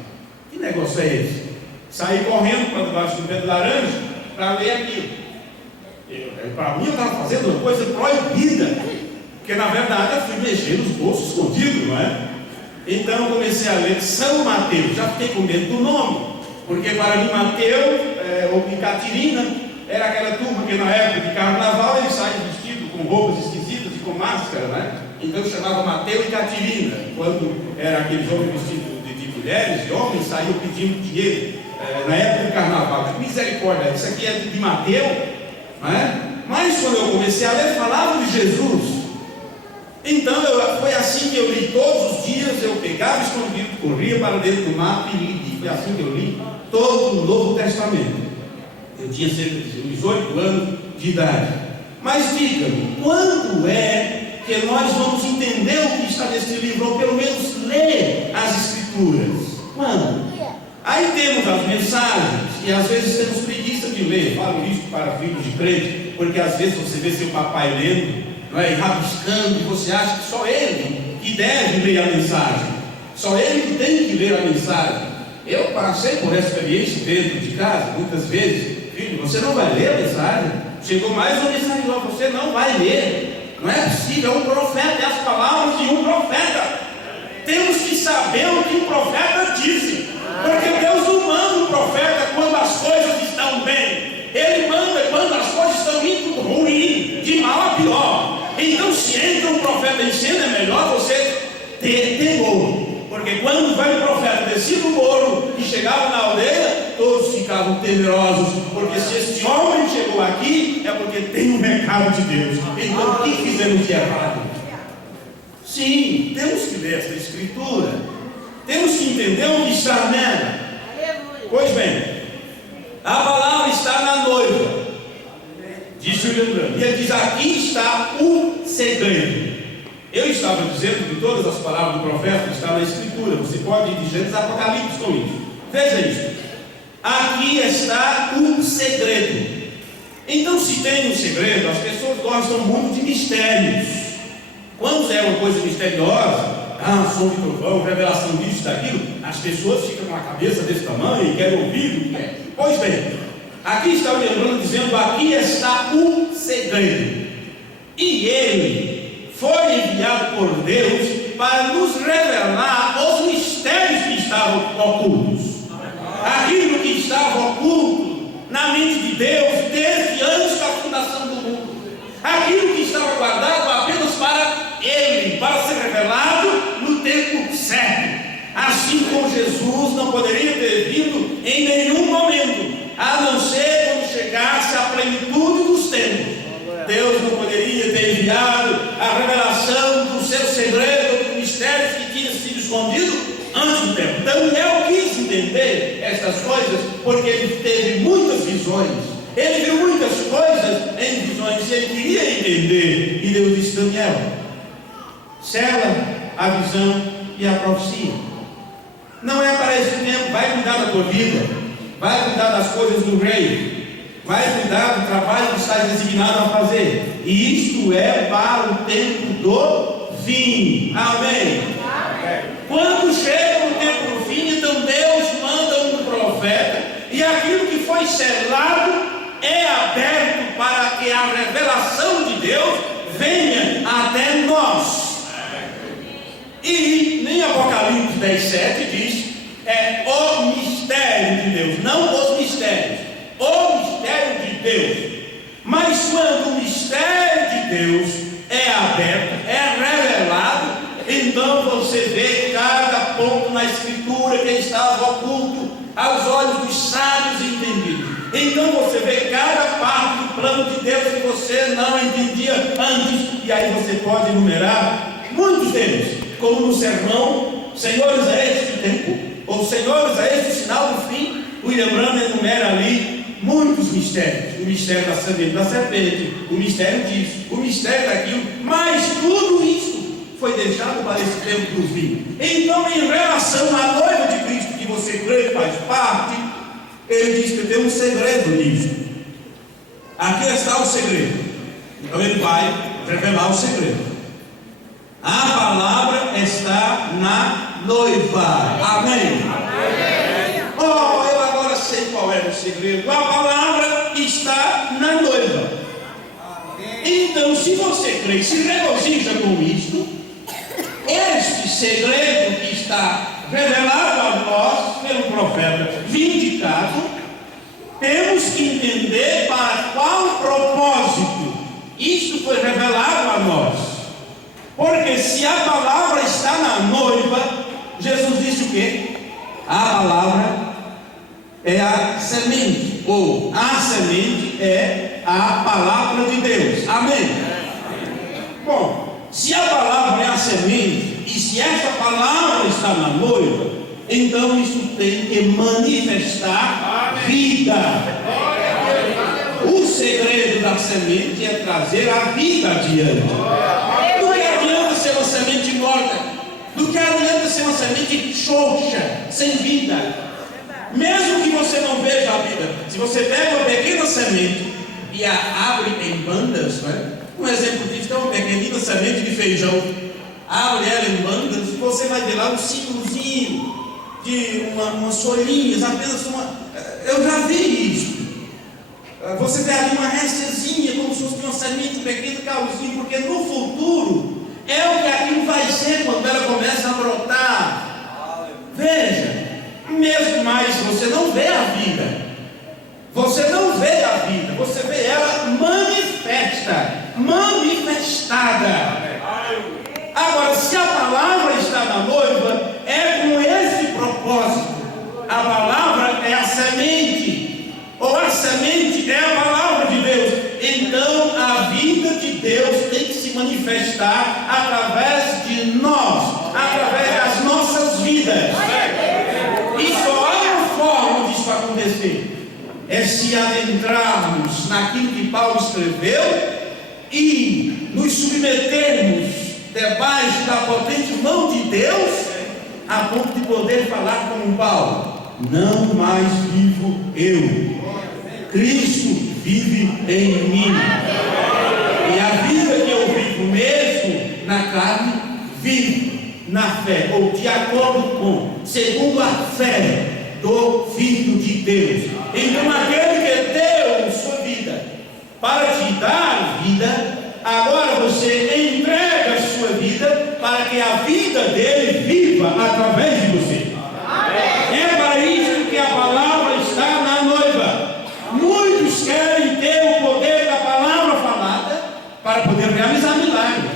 Que negócio é esse? Saí correndo para debaixo do pé de laranja para ler aquilo. Para mim, eu estava fazendo uma coisa proibida, porque na verdade eu fui mexer nos bolsos escondidos, não é? Então eu comecei a ler São Mateus. Já fiquei com medo do nome, porque para mim Mateus ou Catirina era aquela turma que na época de carnaval eles saem vestidos com roupas esquisitas e com máscara, né? Então eu chamava Mateus e Catirina, quando era aqueles homens vestidos de mulheres e homens saíam pedindo dinheiro na época do carnaval. Misericórdia, isso aqui é de Mateus, não é? Mas quando eu comecei a ler, falava de Jesus. Então foi assim que eu li todos os dias. Eu pegava escondido, corria para dentro do mato e li. Foi assim que eu li todo o Novo Testamento. Eu tinha cerca de uns 8 anos de idade. Mas diga-me, quando é que nós vamos entender o que está nesse livro, ou pelo menos ler as Escrituras? Quando? Aí temos as mensagens, e às vezes temos preguiça de ler. Falo isso para filhos de crente, porque às vezes você vê seu papai lendo, não é, rabiscando, e você acha que só ele que deve ler a mensagem, só ele que tem que ler a mensagem. Eu passei por essa experiência dentro de casa, muitas vezes. Filho, você não vai ler a mensagem? Chegou mais uma mensagem, você não vai ler. Não é possível, é um profeta, é as palavras de um profeta. Temos que saber o que o profeta disse, porque Deus não manda o profeta quando as coisas estão bem. Ele manda quando as coisas estão indo ruim, de mal a pior. Então, se entra um profeta em cena, quando vai o profeta descia do morro e chegava na aldeia, todos ficavam temerosos, porque se este homem chegou aqui, é porque tem um recado de Deus. Então o que fizemos de errado? Sim, temos que ler esta escritura, temos que entender o que está nela. Pois bem, a palavra está na noiva, disse William Branham, e ele diz: aqui está o segredo. Eu estava dizendo que todas as palavras do profeta estão na escritura. Você pode ir de Gênesis a Apocalipse com isso. Veja isso. Aqui está o segredo. Então, se tem um segredo, as pessoas gostam muito de mistérios. Quando é uma coisa misteriosa, som de trovão, revelação disso, daquilo, as pessoas ficam com a cabeça desse tamanho e querem ouvir o que é. Pois bem, aqui está o lembrando dizendo: aqui está o segredo. E ele foi enviado por Deus para nos revelar os mistérios que estavam ocultos. Aquilo que estava oculto na mente de Deus desde antes da fundação do mundo. Aquilo que estava guardado apenas para Ele, para ser revelado no tempo certo. Assim como Jesus não poderia ter vindo em nenhum momento, a não ser quando chegasse a plenitude dos tempos. Deus não poderia ter enviado a revelação do seu segredo, dos mistérios que tinham sido escondidos antes do tempo. Daniel quis entender estas coisas porque ele teve muitas visões. Ele viu muitas coisas em visões e ele queria entender. E Deus disse: Daniel, sela a visão e a profecia. Não é para esse tempo. Vai cuidar da tua vida, vai cuidar das coisas do rei, vai cuidar do trabalho que está designado a fazer. E isto é para o tempo do fim. Amém? Quando chega o tempo do fim, então Deus manda um profeta, e aquilo que foi selado é aberto para que a revelação de Deus venha até nós. E em Apocalipse 10:7 diz: é o mistério de Deus, não os mistérios, o mistério de Deus. Mas quando o mistério de Deus é aberto, é revelado, então você vê cada ponto na escritura que estava oculto aos olhos dos sábios e entendidos. Então você vê cada parte do plano de Deus que você não entendia antes, e aí você pode enumerar muitos deles, como no sermão Senhores a este tempo, ou Senhores a este sinal do fim. William Branham enumera ali muitos mistérios: o mistério da semente da serpente, o mistério disso, o mistério daquilo, mas tudo isso foi deixado para esse tempo do fim. Então, em relação à noiva de Cristo, que você crê que faz parte, ele diz que tem um segredo nisso. Aqui está o segredo. Então ele vai revelar o segredo. A palavra está na noiva. Amém? Oh, eu agora sei qual é o segredo. A palavra está na noiva. Então, se você crê e se regozija com isto, este segredo que está revelado a nós pelo profeta vindicado, temos que entender para qual propósito isto foi revelado a nós. Porque se a palavra está na noiva, Jesus disse o quê? A palavra é a semente, ou a semente é a palavra de Deus. Amém? Bom, se a palavra é a semente, e se essa palavra está na noiva, então isso tem que manifestar vida. O segredo da semente é trazer a vida adiante. Do que adianta ser uma semente morta? Do que adianta ser uma semente xoxa, sem vida? Mesmo que você não veja a vida, se você pega uma pequena semente e a abre em bandas, né? Um exemplo disso é uma pequenina semente de feijão. Abre ela em bandas, você vai ver lá um ciclozinho de umas folhinhas, apenas uma. Eu já vi isso. Você vê ali uma restezinha, como se fosse uma semente pequena, cauzinho, porque no futuro é o que aquilo vai ser quando ela começa a brotar. Veja, mesmo mais, você não vê a vida. Você não vê a vida, você vê ela manifestada. Agora, se a palavra está na noiva, é com Deus tem que se manifestar através de nós, através das nossas vidas. E só há uma forma disso acontecer: é se adentrarmos naquilo que Paulo escreveu e nos submetermos debaixo da potente mão de Deus, a ponto de poder falar como Paulo: não mais vivo eu, Cristo vive em mim. E a vida que eu vivo mesmo na carne, vivo na fé, ou de acordo com, segundo a fé do Filho de Deus. Então aquele que deu sua vida para te dar vida, agora você entrega a sua vida para que a vida dele viva através de você. É para isso que a palavra está na noiva. Muitos querem ter o poder da palavra falada para poder realizar milagres,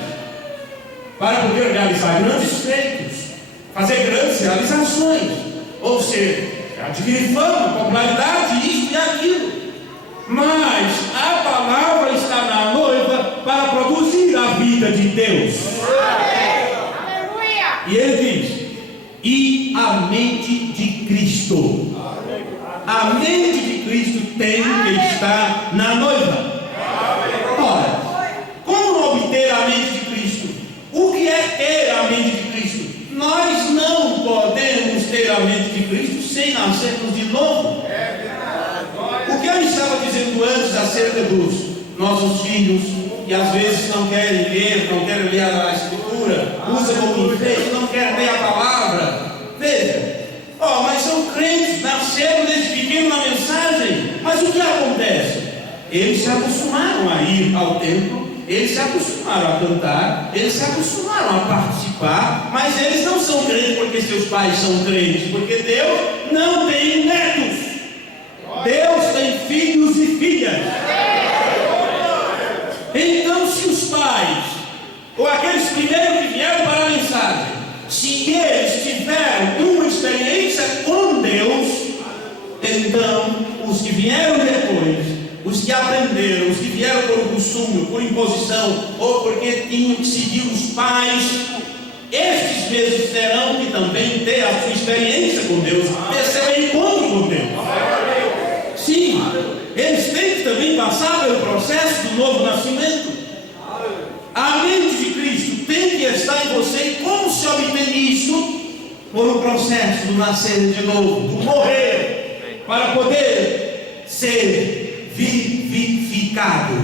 para poder realizar grandes feitos, fazer grandes realizações, ou seja, adquirir fama, popularidade, isso e aquilo. Mas a palavra está na noiva para produzir a vida de Deus. Aleluia! E ele diz: e a mente de Cristo. A mente de Cristo tem que estar na noiva. Ora, como obter a mente de Cristo? O que é ter a mente de Cristo? Nós não podemos ter a mente de Cristo sem nascermos de novo. O que eu estava dizendo antes acerca dos nossos filhos, que às vezes não querem ler a Escritura, usam como enfeite, não querem ler a palavra. Veja, mas são crentes, nasceram desde pequeno na mensagem. Mas o que acontece? Eles se acostumaram a ir ao templo, eles se acostumaram a cantar, eles se acostumaram a participar, mas eles não são crentes porque seus pais são crentes, porque Deus não tem netos. Deus tem filhos e filhas. Então, se os pais, ou aqueles primeiros que vieram para a mensagem, se eles tiveram uma experiência com Deus, então os que vieram depois, os que aprenderam, os que vieram por costume, por imposição, ou porque tinham que seguir os pais, estes mesmos terão que também ter a sua experiência com Deus, ter seu encontro com Deus. Sim, eles têm que também passar pelo processo do novo nascimento. A mente de Cristo tem que estar em você. E como se obtém isso? Por um processo do nascer de novo, do morrer, para poder ser vivificado.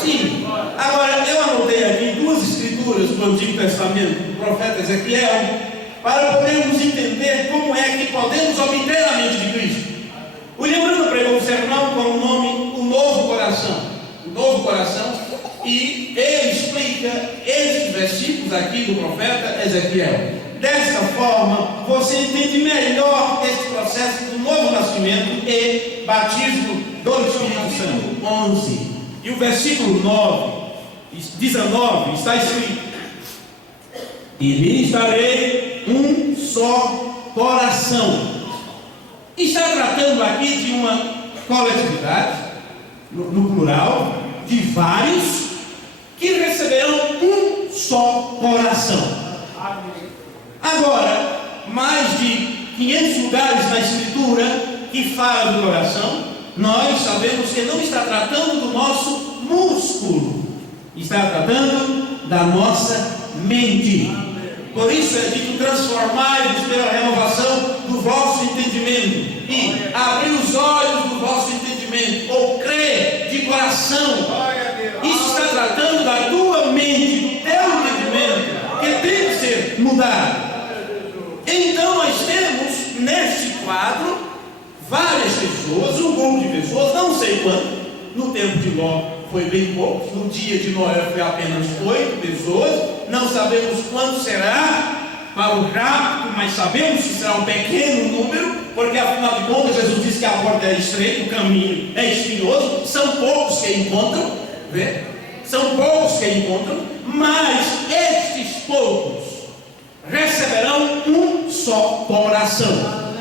Sim. Agora, eu anotei aqui duas escrituras do Antigo Testamento, do profeta Ezequiel, para podermos entender como é que podemos obter a mente de Cristo. William Branham pregou um sermão com o nome O Novo Coração. O Novo Coração. E ele explica estes versículos aqui do profeta Ezequiel. Desta forma, você entende melhor este processo do novo nascimento e batismo do Espírito Santo. 11. E o versículo 19 está escrito: e lhes darei um só coração. Está tratando aqui de uma coletividade, no plural, de vários que receberão um só coração. Agora, mais de 500 lugares na Escritura que falam do coração, nós sabemos que não está tratando do nosso músculo, está tratando da nossa mente. Por isso é dito: transformai-vos pela renovação do vosso entendimento, e abrir os olhos do vosso entendimento, ou crer de coração. Isso está tratando da tua mente, do teu entendimento, que tem que ser mudado. Então nós temos neste quadro várias pessoas, um grupo de pessoas, não sei quanto. No tempo de Ló foi bem pouco, no dia de Noé foi apenas 8 pessoas, não sabemos quanto será para o rapto, mas sabemos que será um pequeno número, porque afinal de contas Jesus disse que a porta é estreita, o caminho é espinhoso, são poucos que encontram, são poucos que encontram, mas estes poucos receberão um só coração,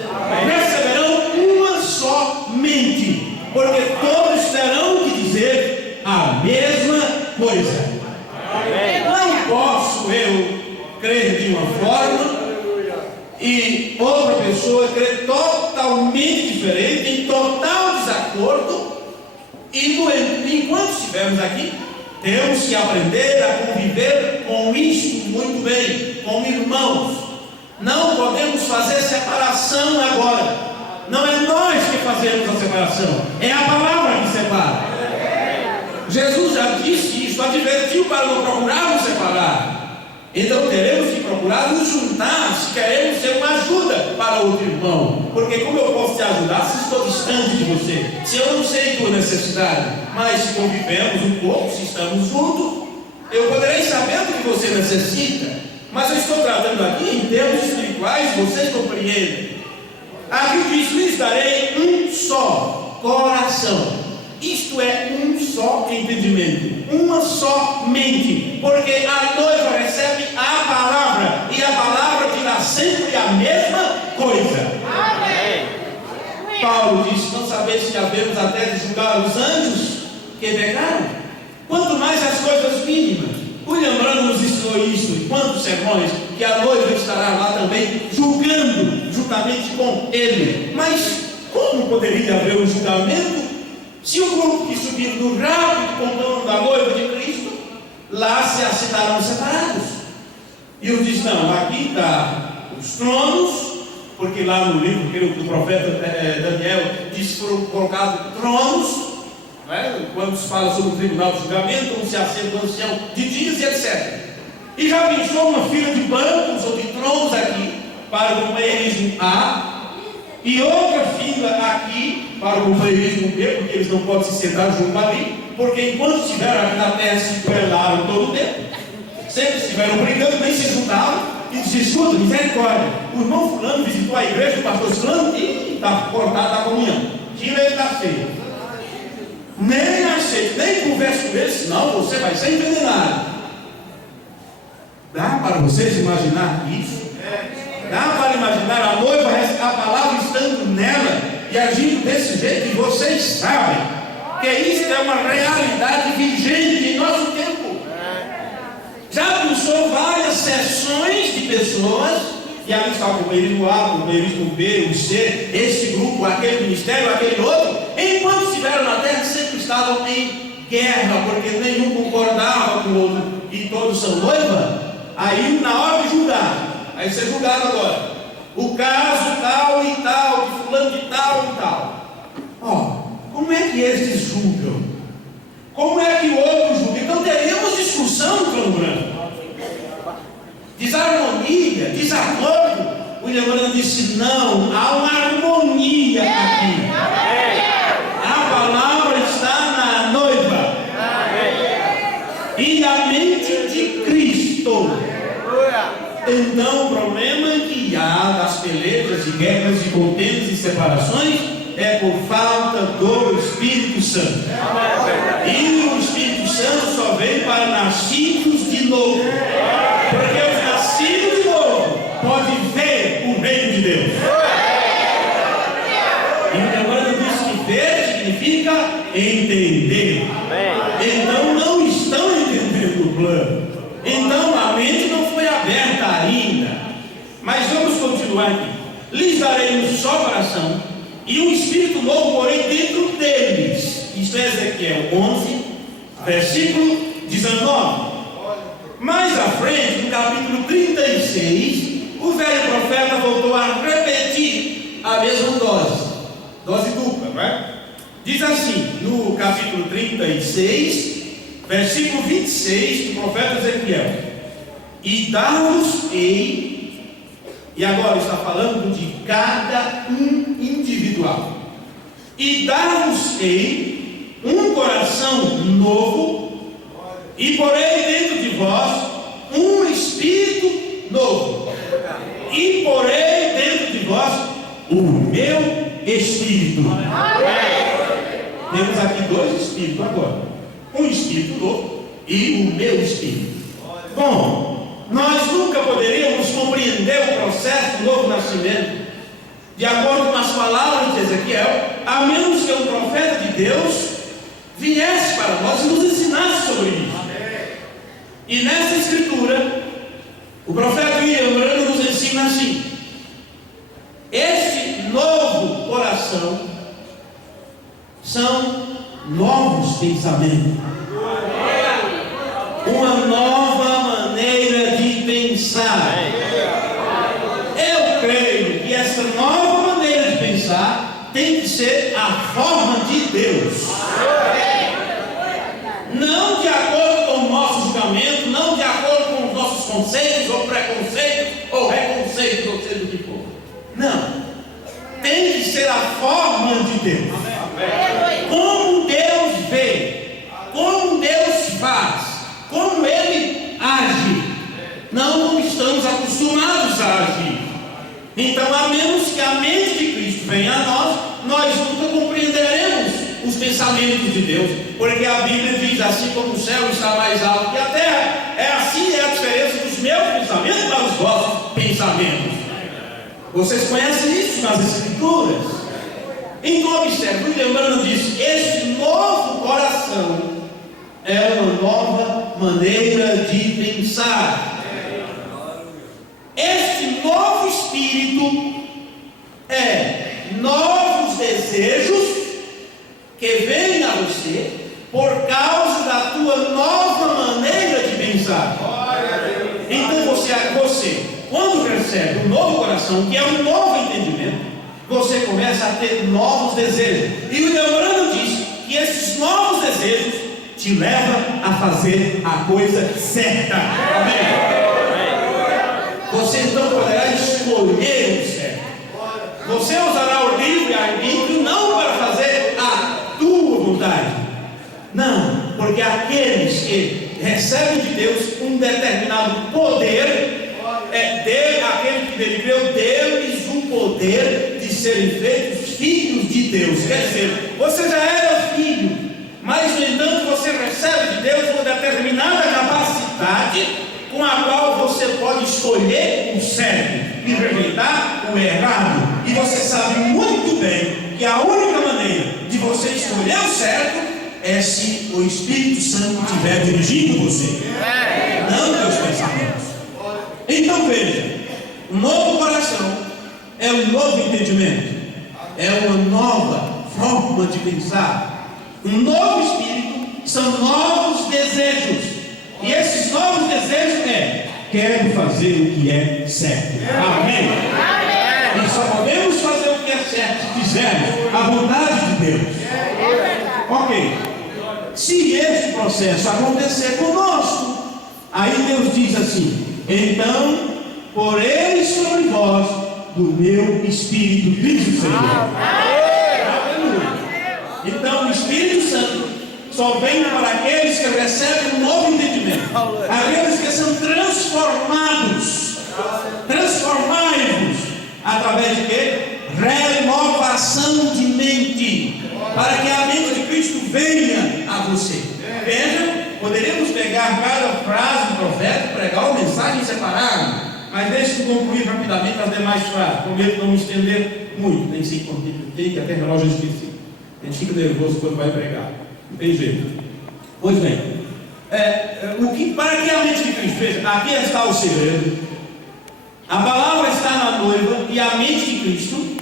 receberão uma só mente, porque todos terão que dizer a mesma coisa. uma forma e outra pessoa crê totalmente diferente, em total desacordo. E enquanto estivermos aqui, temos que aprender a conviver com isto muito bem, como irmãos. Não podemos fazer separação agora. Não é nós que fazemos a separação, é a palavra que separa. Jesus já disse isso, advertiu para não procurarmos separar. Então teremos que procurar nos juntar se queremos ser uma ajuda para outro irmão. Porque como eu posso te ajudar se estou distante de você? Se eu não sei tua necessidade, mas se convivemos um pouco, se estamos juntos, eu poderei saber do que você necessita. Mas eu estou tratando aqui em termos espirituais, vocês compreendem. Aqui diz: lhes darei um só coração. Isto é um só entendimento, uma só mente, porque a noiva recebe a palavra, e a palavra dirá sempre a mesma coisa. Amém. Paulo disse: não sabeis que havemos até de julgar os anjos que pecaram? Quanto mais as coisas mínimas. William Branham nos ensinou isso em quantos sermões, que a noiva estará lá também julgando juntamente com ele. Mas como poderia haver um julgamento se o grupo que subiu do rápido contando da noiva de Cristo, lá se estarão separados? E eu disse: não, aqui está os tronos, porque lá no livro que o profeta Daniel disse que foram colocados tronos, né? Quando se fala sobre o tribunal de julgamento, onde se assenta o ancião de dias e etc. E já pensou uma fila de bancos ou de tronos aqui para o companheirismo A, e outra fila aqui para o companheirismo B, porque eles não podem se sentar junto ali, porque enquanto estiveram aqui na terra se duelaram todo o tempo, sempre estiveram brigando, nem se juntavam, e diziam: escuta, misericórdia, o irmão fulano visitou a igreja, o pastor fulano, e está cortado a comunhão, tira ele da ceia, nem aceita, nem conversa com ele, senão você vai ser envenenado. Dá para vocês imaginar isso? Dá para imaginar a noiva, a palavra estando nela e agindo desse jeito? E vocês sabem que isso é uma realidade vigente em nosso tempo. Já pensou várias sessões de pessoas, e ali está o companheirismo A, o companheirismo B, o C, esse grupo, aquele ministério, aquele outro, enquanto estiveram na terra sempre estavam em guerra, porque nenhum concordava com o outro, e todos são noiva. Aí na hora de julgar, aí ser julgado agora, o caso tal e tal, de fulano de tal e tal. Como é que esses julgam? Como é que o outro julga? Então teríamos discussão no trono branco, desarmonia, desacordo. William Branham disse: não, há uma harmonia aqui. A palavra está na noiva e a mente de Cristo. Então o problema que há das pelejas, de guerras, de contendas e separações é por falta do Espírito Santo. E o Espírito Santo só vem para nascidos de novo, porque os nascidos de novo podem ver o reino de Deus. E agora ele diz que ver significa entender. Então não estão entendendo o plano. Então a mente não foi aberta ainda. Mas vamos continuar aqui. Lhes darei um só coração e um espírito novo porém dentro deles. Isto é Ezequiel 11, versículo 19. Mais à frente, no capítulo 36, o velho profeta voltou a repetir a mesma dose dupla, não é? Diz assim, no capítulo 36, versículo 26 do profeta Ezequiel: e dar-vos-ei, e agora está falando de cada um individual, e dar-vos-ei um coração novo, e porei dentro de vós um espírito novo, e porei dentro de vós o meu espírito. Temos aqui dois espíritos agora, um espírito novo e o meu espírito. Bom, nós nunca poderíamos compreender o processo do novo nascimento de acordo com as palavras de Ezequiel, a menos que um profeta de Deus viesse para nós e nos ensinasse sobre isso. E nessa escritura, o profeta William pensamento. Uma nova maneira de pensar. Eu creio que essa nova maneira de pensar tem que ser a forma de Deus. Não de acordo com o nosso julgamento, não de acordo com os nossos conceitos, ou preconceitos, ou reconceitos, ou seja o que for. Não. Tem que ser a forma de Deus. Como Deus vê, como Deus faz, como Ele age, não como estamos acostumados a agir. Então, a menos que a mente de Cristo venha a nós nunca compreenderemos os pensamentos de Deus, porque a Bíblia diz: assim como o céu está mais alto que a terra, assim a diferença dos meus pensamentos para os vossos pensamentos. Vocês conhecem isso nas Escrituras? Então observe, William Branham diz: este novo coração é uma nova maneira de pensar. Este novo espírito é novos desejos que vêm a você por causa da tua nova maneira de pensar. Então você quando recebe um novo coração, que é um novo entendimento, você começa a ter novos desejos. E o William Branham diz que esses novos desejos te levam a fazer a coisa certa. Amém? Você então poderá escolher o certo. Você usará o livre-arbítrio não para fazer a tua vontade. Não, porque aqueles que recebem de Deus um determinado poder, aquele que dele creu, deu-lhes o poder de serem feitos filhos de Deus. Quer dizer, você já era filho, mas no entanto você recebe de Deus uma determinada capacidade com a qual você pode escolher o certo e rejeitar o errado. E você sabe muito bem que a única maneira de você escolher o certo é se o Espírito Santo estiver dirigindo você, não teus pensamentos. Então veja, um novo coração é um novo entendimento, é uma nova forma de pensar. Um novo espírito são novos desejos. E esses novos desejos quero fazer o que é certo. Amém? E só podemos fazer o que é certo se fizermos a vontade de Deus. Ok. Se esse processo acontecer conosco, aí Deus diz assim: então porei sobre vós do meu Espírito, diz o Senhor. Então o Espírito Santo só vem para aqueles que recebem um novo entendimento, aqueles que são transformados. Transformai-vos através de quê? Renovação de mente, para que a mente de Cristo venha a você. Veja, poderíamos pegar cada frase do profeta e pregar uma mensagem separada, mas deixe-me concluir rapidamente as demais frases. Prometo não me estender muito, nem sei quanto tempo tem, que até relógio eu esqueci. A gente fica nervoso quando vai pregar. Não tem jeito. Pois bem, para que a mente de Cristo? Veja, aqui está o segredo. A palavra está na noiva e a mente de Cristo.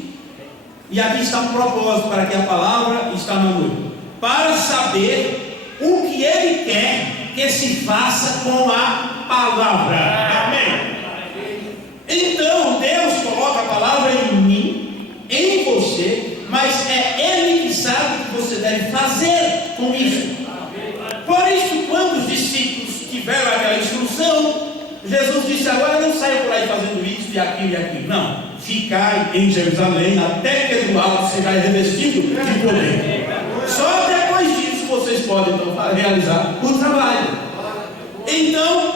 E aqui está um propósito para que a palavra está na noiva, para saber o que Ele quer que se faça com a palavra. Amém? Então Deus coloca a palavra em mim, em você, mas é Ele que sabe o que você deve fazer com isso. Por isso, quando os discípulos tiveram aquela instrução, Jesus disse: agora não saiam por aí fazendo isso e aquilo. Não, ficai em Jerusalém até que do alto sejais revestido de poder. Só depois disso vocês podem então realizar o trabalho. Então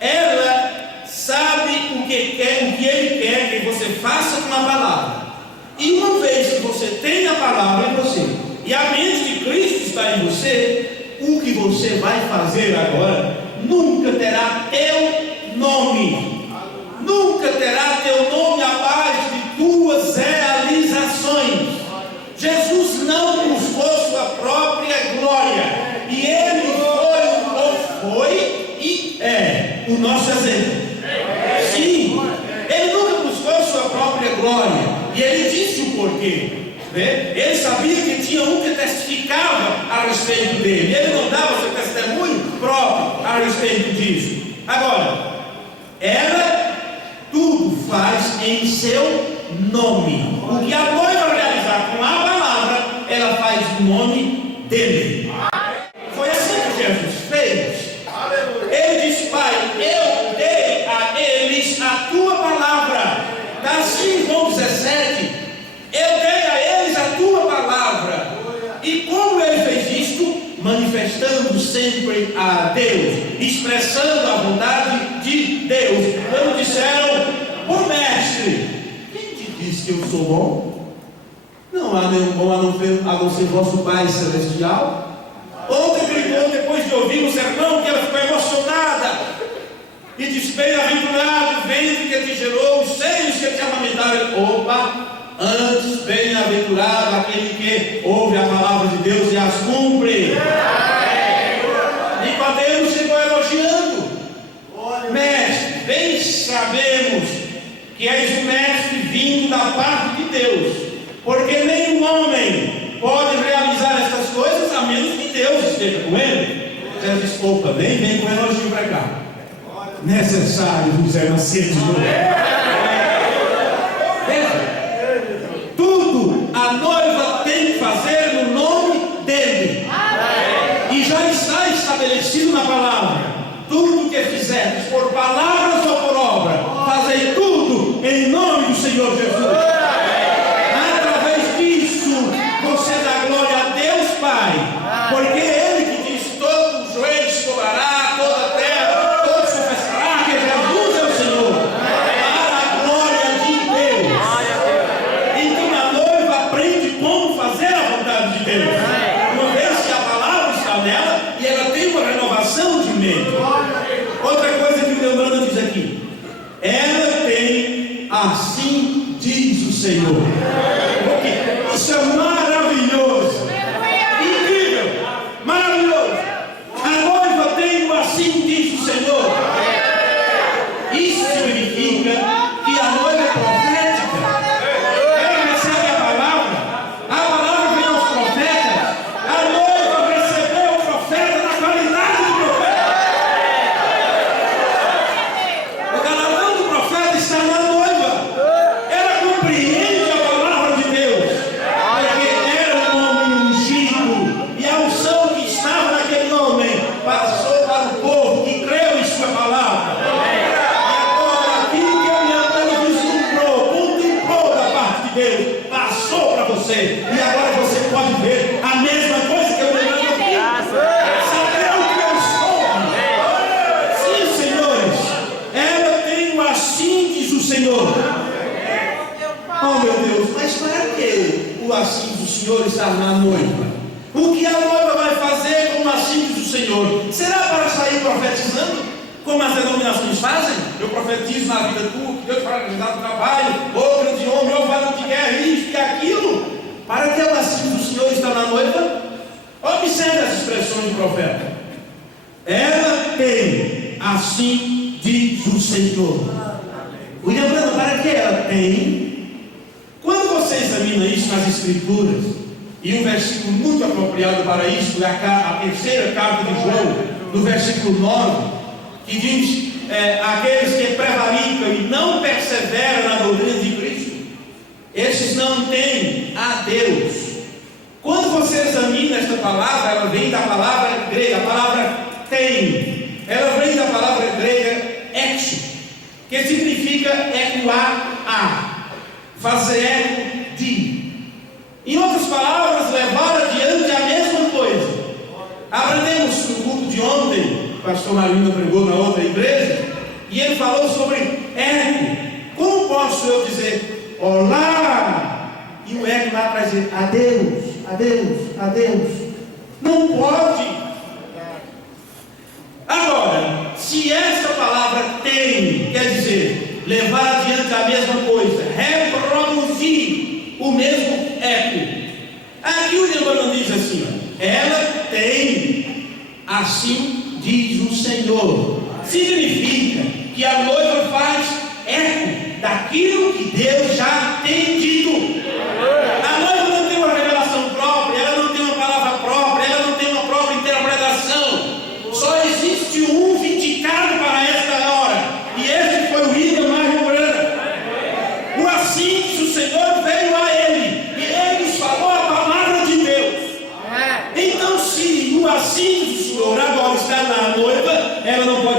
ela sabe o que Ele quer que você faça com a palavra. E uma vez que você tem a palavra em você e a mente de Cristo está em você, o que você vai fazer agora nunca terá teu nome. Nunca terá teu nome abaixo de tuas realizações. Jesus não buscou sua própria glória, e Ele foi e é o nosso exemplo. Sim, Ele nunca buscou sua própria glória, e Ele disse o porquê. Ele sabia que tinha um que testificava a respeito dele. Ele não dava seu testemunho próprio a respeito disso. Agora, ela tudo faz em seu nome. O que a noiva realizar com a palavra, ela faz no nome dele. Foi assim que Jesus fez. Ele disse: Pai, eu dei a eles a tua palavra. Está assim em João 17. Eu dei a eles a tua palavra. E como ele fez isto? Manifestando sempre a Deus, expressando a vontade de Deus. Quando disseram: Bom mestre, quem te disse que eu sou bom? Não há nenhum bom a não ser vosso Pai Celestial. Outra gritou depois de ouvir o sermão que ela ficou emocionada e disse: Bem-aventurado o ventre que te gerou, os seios que te amamentaram. Opa! Antes, bem-aventurado aquele que ouve a palavra de Deus e as cumpre. Nicodemo chegou elogiando: Mestre, bem sabemos que és um mestre vindo da parte de Deus, porque nenhum homem pode realizar estas coisas a menos que Deus esteja com ele. Jesus disse: Opa, vem com elogio para cá. Necessário vos é nascer de novo. Tudo a noiva tem que fazer no nome dele. E já está estabelecido na palavra: tudo que fizerdes por palavras ou por obra, fazei tudo em nome do Senhor Jesus. Através disso você dá glória a Deus Pai, porque é Ele que diz: todo joelho se dobrará, toda a terra, todo se confessará que Jesus é o Senhor, para a glória de Deus. Então a noiva aprende como fazer a vontade de Deus, uma vez que a palavra está nela e ela tem uma renovação de mente. Outra coisa que o Leandro diz aqui: ela tem, assim diz o Senhor. Isso é maravilhoso, incrível, maravilhoso. A noiva tem o assim diz o Senhor. Isso significa que a noiva é profética. Ela recebe a palavra vem aos profetas. A noiva recebeu o profeta na qualidade de profeta. O galardão do profeta está na noiva. Ela compreende a palavra de Deus, porque era um homem ungido, e a unção que estava naquele homem passou para o povo que creu em sua palavra. E agora aquilo que a minha mãe contemplou da parte de Deus, passou para você, e agora você pode ver a mesma coisa que eu lembrei aqui. Saber o que eu sou. Sim, senhores, ela tem o assim diz o Senhor. Oh meu Deus, mas para que o assim do Senhor está na noiva? O que a noiva vai fazer com o assim do Senhor? Será para sair profetizando, como as denominações fazem? Eu profetizo na vida tua, que Deus fará resultado do trabalho, ou grande homem, ou varão de guerra, isto e aquilo. Para que o assim do Senhor está na noiva? Observe as expressões do profeta. Ela tem, assim diz o Senhor. William Branham, para que ela tem? Quando você examina isso nas Escrituras, e um versículo muito apropriado para isso é a terceira carta de João, no versículo 9, que diz: aqueles que prevaricam e não perseveram na doutrina de Cristo, esses não têm a Deus. Quando você examina esta palavra, ela vem da palavra grega, a palavra tem, ela vem da palavra grega exo, que significa ecoar a, fazer eco de. Em outras palavras, levar adiante a mesma coisa. Aprendemos no culto de ontem, o pastor Marino pregou na outra igreja, e ele falou sobre eco. Como posso eu dizer olá, e o eco lá para dizer adeus, adeus, adeus? Não pode. Agora, se esta palavra tem, quer dizer, levar adiante a mesma coisa, reproduzir o mesmo eco. Aqui o Leandro diz assim: ela tem, assim diz o Senhor. Significa que a noiva faz eco daquilo que Deus já tem dito. A noiva não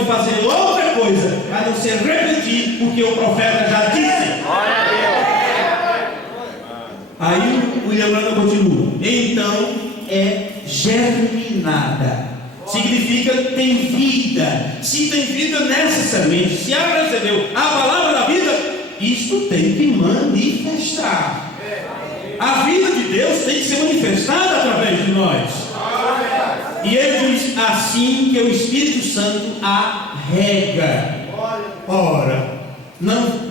pode fazer outra coisa a não ser repetir o que o profeta já disse. Aí o William Branham continua. Então é germinada. Significa tem vida. Se tem vida nessa semente, se ela recebeu a palavra da vida, isto tem que manifestar. A vida de Deus tem que ser manifestada através de nós. E ele diz assim que o Espírito Santo a rega. Ora,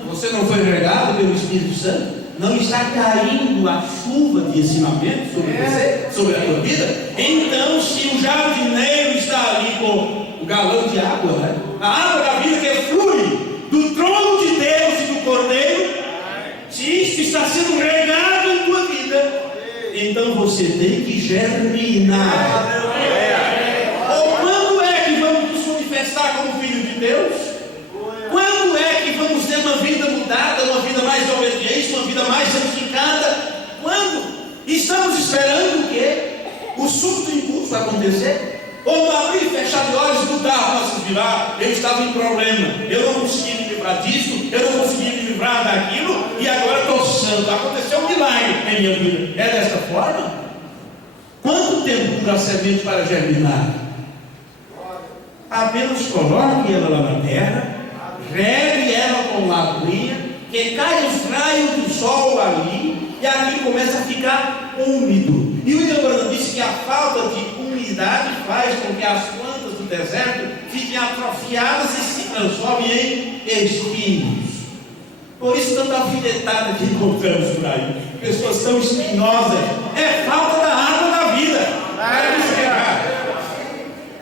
você não foi regado pelo Espírito Santo? Não está caindo a chuva de ensinamento sobre você, sobre a tua vida? Então, se o jardineiro está ali com o galão de água, né? A água da vida que flui do trono de Deus e do Cordeiro, se isto está sendo regado em tua vida, então você tem que germinar. Ou quando é que vamos nos manifestar como filho de Deus? Quando é que vamos ter uma vida mudada, uma vida mais obediente, uma vida mais santificada? Quando? Estamos esperando o quê? O súbito impulso acontecer? Ou no abrir e fechar de olhos do carro, posso virar, eu estava em problema, eu não consegui me livrar disso, eu não consegui me livrar daquilo, e agora estou santo. Aconteceu um milagre em minha vida. É dessa forma? Quanto tempo dura a semente para germinar? Apenas coloque ela lá na terra, regue ela com laguinha, que cai os raios do sol ali, e ali começa a ficar úmido. E o William Branham disse que a falta de umidade faz com que as plantas do deserto fiquem atrofiadas e se transformem em espinhos. Por isso tanta alfinetada que encontramos por aí, pessoas tão espinosas. É falta da água da vida para nos regar.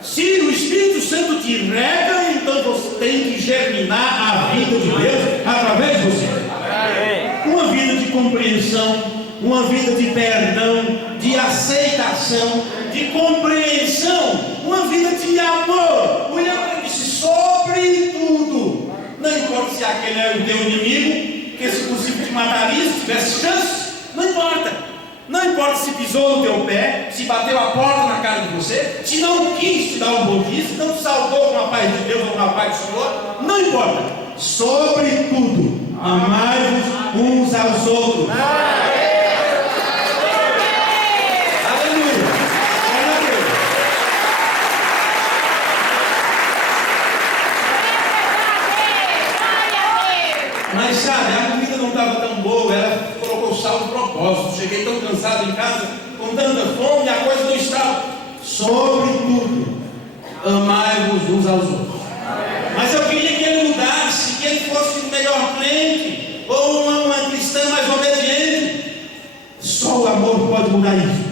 Se o Espírito Santo te rega, então você tem que germinar a vida de Deus através de você. Uma vida de compreensão, uma vida de perdão, de aceitação, de compreensão, uma vida de amor. O William disse: sobretudo, não importa se aquele é o teu inimigo, que se possível te mataria se tivesse chance, não importa. Não importa se pisou no teu pé, se bateu a porta na cara de você, se não quis te dar um bom dia, se não te saudou com a paz de Deus ou com a paz do Senhor, não importa. Sobretudo, amai-vos uns aos outros. Mas sabe, a comida não estava tão boa, ela colocou sal de propósito. Cheguei tão cansado em casa, com tanta fome, e a coisa não estava. Sobretudo, amai-vos uns aos outros. Mas eu queria que ele mudasse, que ele fosse um melhor crente, ou uma cristã mais obediente. Só o amor pode mudar isso.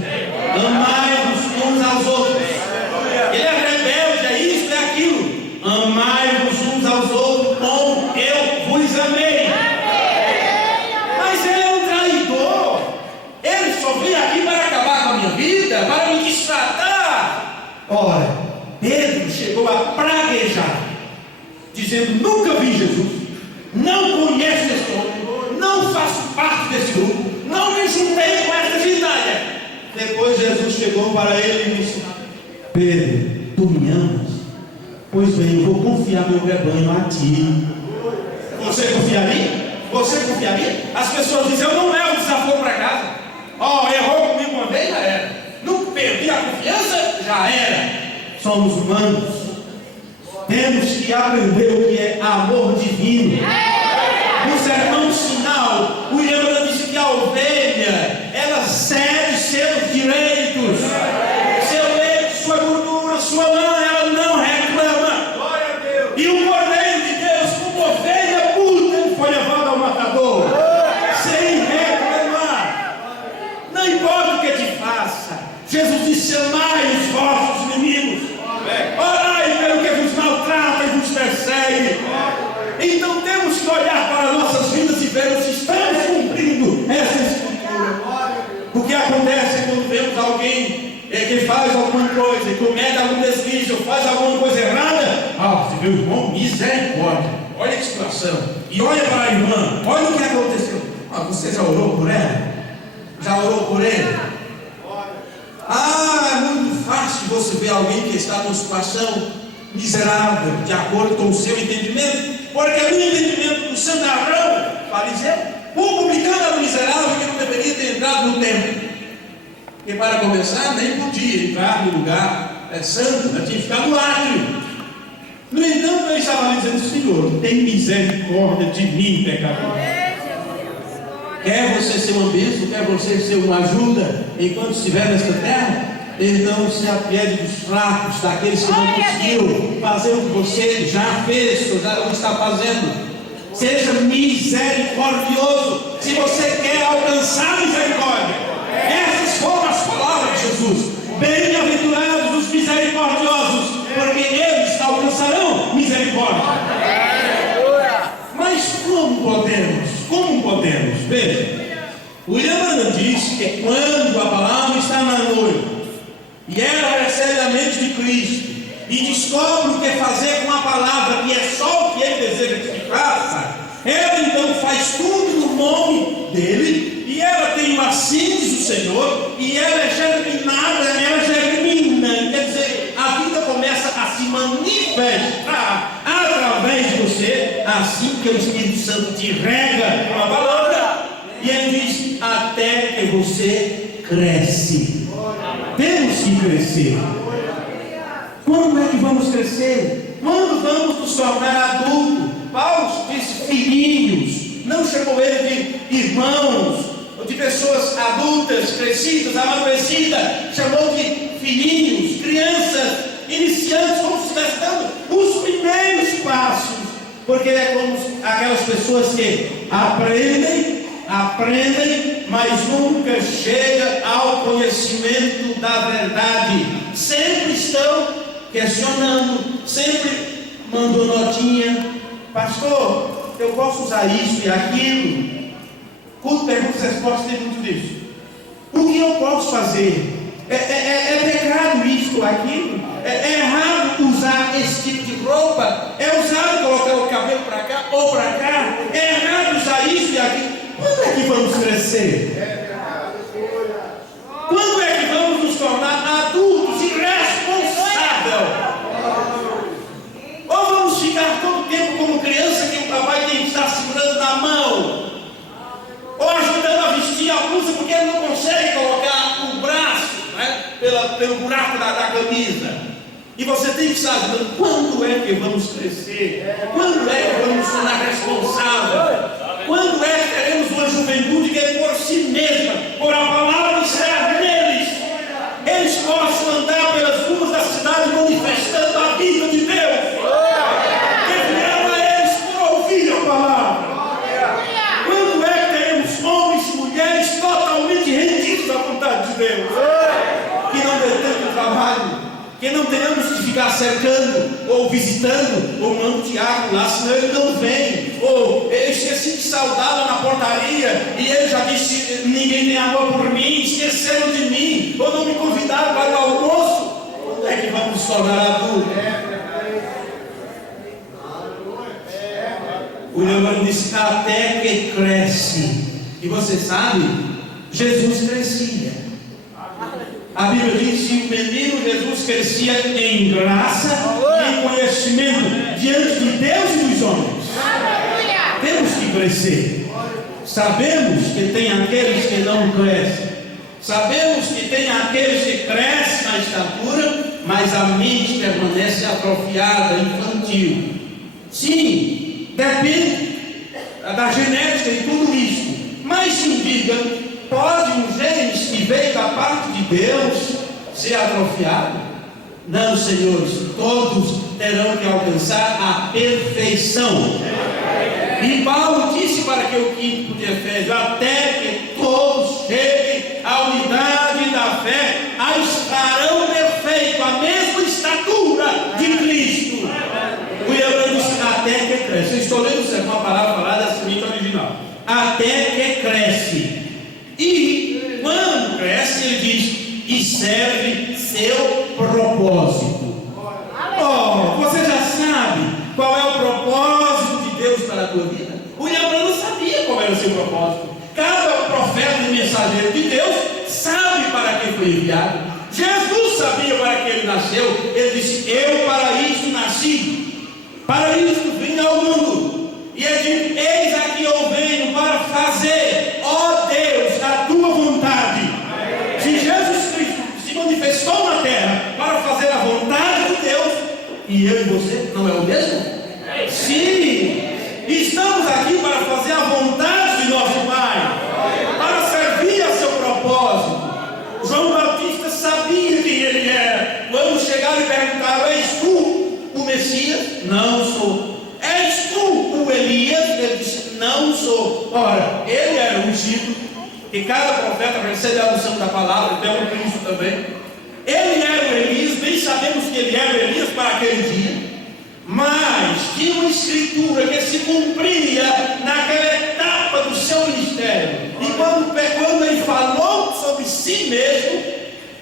Amai-vos uns aos outros. Ele é rebelde, é isso, é aquilo. Amai-vos uns aos outros como eu vos amei. Mas ele é um traidor. Ele só veio aqui para acabar com a minha vida, para me destratar. Ora, Pedro chegou a praguejar, dizendo: nunca vi Jesus, não conheço esse homem, não faço parte desse grupo, não me juntei com essa cidade. Depois Jesus chegou para ele e disse: Pedro, tu me amas? Pois bem, eu vou confiar meu rebanho a ti. Você confiaria? Você confiaria? As pessoas dizem: eu não levo desaforo para casa. Errou comigo uma vez, já era. Não perdi a confiança, já era. Somos humanos. Temos que aprender o que é amor divino. No sermão sinal, o William Branham disse que a ovelha, ela cede seus direitos, seu leite, sua gordura, sua lã, ela não reclama. Glória a Deus. E o Cordeiro de Deus, como ovelha muda, ele foi levado ao matador, sem reclamar. Não importa o que te faça. Jesus disse: amai os vossos inimigos, orai pelo que vos maltrata e vos persegue. Então temos que olhar para nossas vidas e ver se estamos cumprindo essa escritura. O que acontece quando vemos alguém que faz alguma coisa, e comete algum deslize, ou faz alguma coisa errada? Você viu, irmão? Misericórdia. Olha a situação. E olha para a irmã, olha o que aconteceu. Você já orou por ela? Já orou por ele? É muito fácil você ver alguém que está numa situação miserável, de acordo com o seu entendimento, porque no entendimento do santarrão, fariseu, o publicano era miserável que não deveria ter entrado no templo, porque para começar nem podia entrar no lugar santo, tinha que ficar no átrio. No entanto, ele estava ali dizendo: Senhor, tem misericórdia de mim, pecador. Quer você ser uma bênção, quer você ser uma ajuda enquanto estiver nesta terra? Então se apiede dos fracos, daqueles que não conseguiram fazer o que você já fez, ou já não está fazendo. Seja misericordioso. Se você quer alcançar misericórdia, essas foram as palavras de Jesus. Bem-aventurados os misericordiosos, porque eles alcançarão misericórdia. Mas como podemos? Veja, William Branham disse que quando a palavra está na noiva e ela recebe a mente de Cristo e descobre o que fazer com a palavra, que é só o que ele deseja que se faça, ela então faz tudo no nome dele, e ela tem uma síntese do Senhor, e ela é germinada, ela germina, quer dizer, a vida começa a se manifestar através de você, assim que o Espírito Santo te rega com a palavra, e ele diz: até que você cresce. Temos que crescer. Quando é que vamos crescer? Quando vamos nos tornar adultos? Paulo disse filhinhos, não chamou ele de irmãos, ou de pessoas adultas, crescidas, amadurecidas, chamou de filhinhos, crianças, iniciantes, como se estivesse dando os primeiros passos, porque é como aquelas pessoas que aprendem, mas nunca chega ao conhecimento da verdade. Sempre estão questionando, sempre mandou notinha: pastor, eu posso usar isso e aquilo? Culto, perguntas e respostas, tem muito disso. O que eu posso fazer? É pecado isso ou aquilo? É errado usar esse tipo de roupa? É usado colocar o cabelo para cá ou para cá? É errado usar isso e aquilo? Quando é que vamos crescer? Quando é que vamos nos tornar adultos e responsáveis? Ou vamos ficar todo tempo como criança que o papai tem que estar segurando na mão, ou ajudando a vestir a blusa porque ele não consegue colocar o braço, né, pelo buraco da camisa, e você tem que estar ajudando. Quando é que vamos crescer? Quando é que vamos nos tornar responsáveis? Quando é que teremos uma juventude que é por si mesma, por a palavra estar neles, eles possam andar pelas ruas da cidade manifestando a vida de Deus, que vieram a eles por ouvir a palavra? Quando é que teremos homens e mulheres totalmente rendidos à vontade de Deus, que não dê tanto trabalho, que não tenhamos que ficar cercando, ou visitando, ou mando o diácono lá, senão ele não vem, ou eu esqueci de saudá-lo na portaria, e ele já disse: ninguém tem amor por mim, esqueceram de mim, ou não me convidaram para o almoço. Quando é que vamos nos tornar adultos? O Leandro disse: até que cresce. E você sabe, Jesus crescia. A Bíblia diz que o menino Jesus crescia em graça e em conhecimento diante de Deus e dos homens. Temos que crescer. Sabemos que tem aqueles que não crescem. Sabemos que tem aqueles que crescem na estatura, mas a mente permanece atrofiada, infantil. Sim, depende da genética e tudo isso. Mas se diga, pode um gene que veio da parte de Deus ser atrofiado? Não, senhores, todos terão que alcançar a perfeição. E Paulo disse para que o quinto de Efésios: até que todos cheguem à unidade da fé, a estarão perfeitos, a mesma estatura de Cristo. O Hebreu disse: até que cresce. Eu estou lendo uma palavra falada da semente original: até que cresce. E quando cresce, ele diz: e serve seu propósito. Oh, você já sabe qual é o propósito de Deus para a tua vida? O Abraão sabia qual era o seu propósito. Cada profeta e mensageiro de Deus sabe para que foi enviado. Jesus sabia para que ele nasceu. Ele disse: eu para isso nasci. você? Não é o mesmo? Sim! Estamos aqui para fazer a vontade de nosso Pai, para servir a seu propósito. João Batista sabia quem ele era. Quando chegaram e perguntaram: és tu o Messias? Não sou. És tu o Elias? Ele disse: não sou. Ora, ele era ungido, e cada profeta recebe a unção da palavra, então o Cristo também. Ele era o Elias, bem sabemos que ele era o Elias para aquele dia. Mas tinha uma escritura que se cumpria naquela etapa do seu ministério. E quando ele falou sobre si mesmo,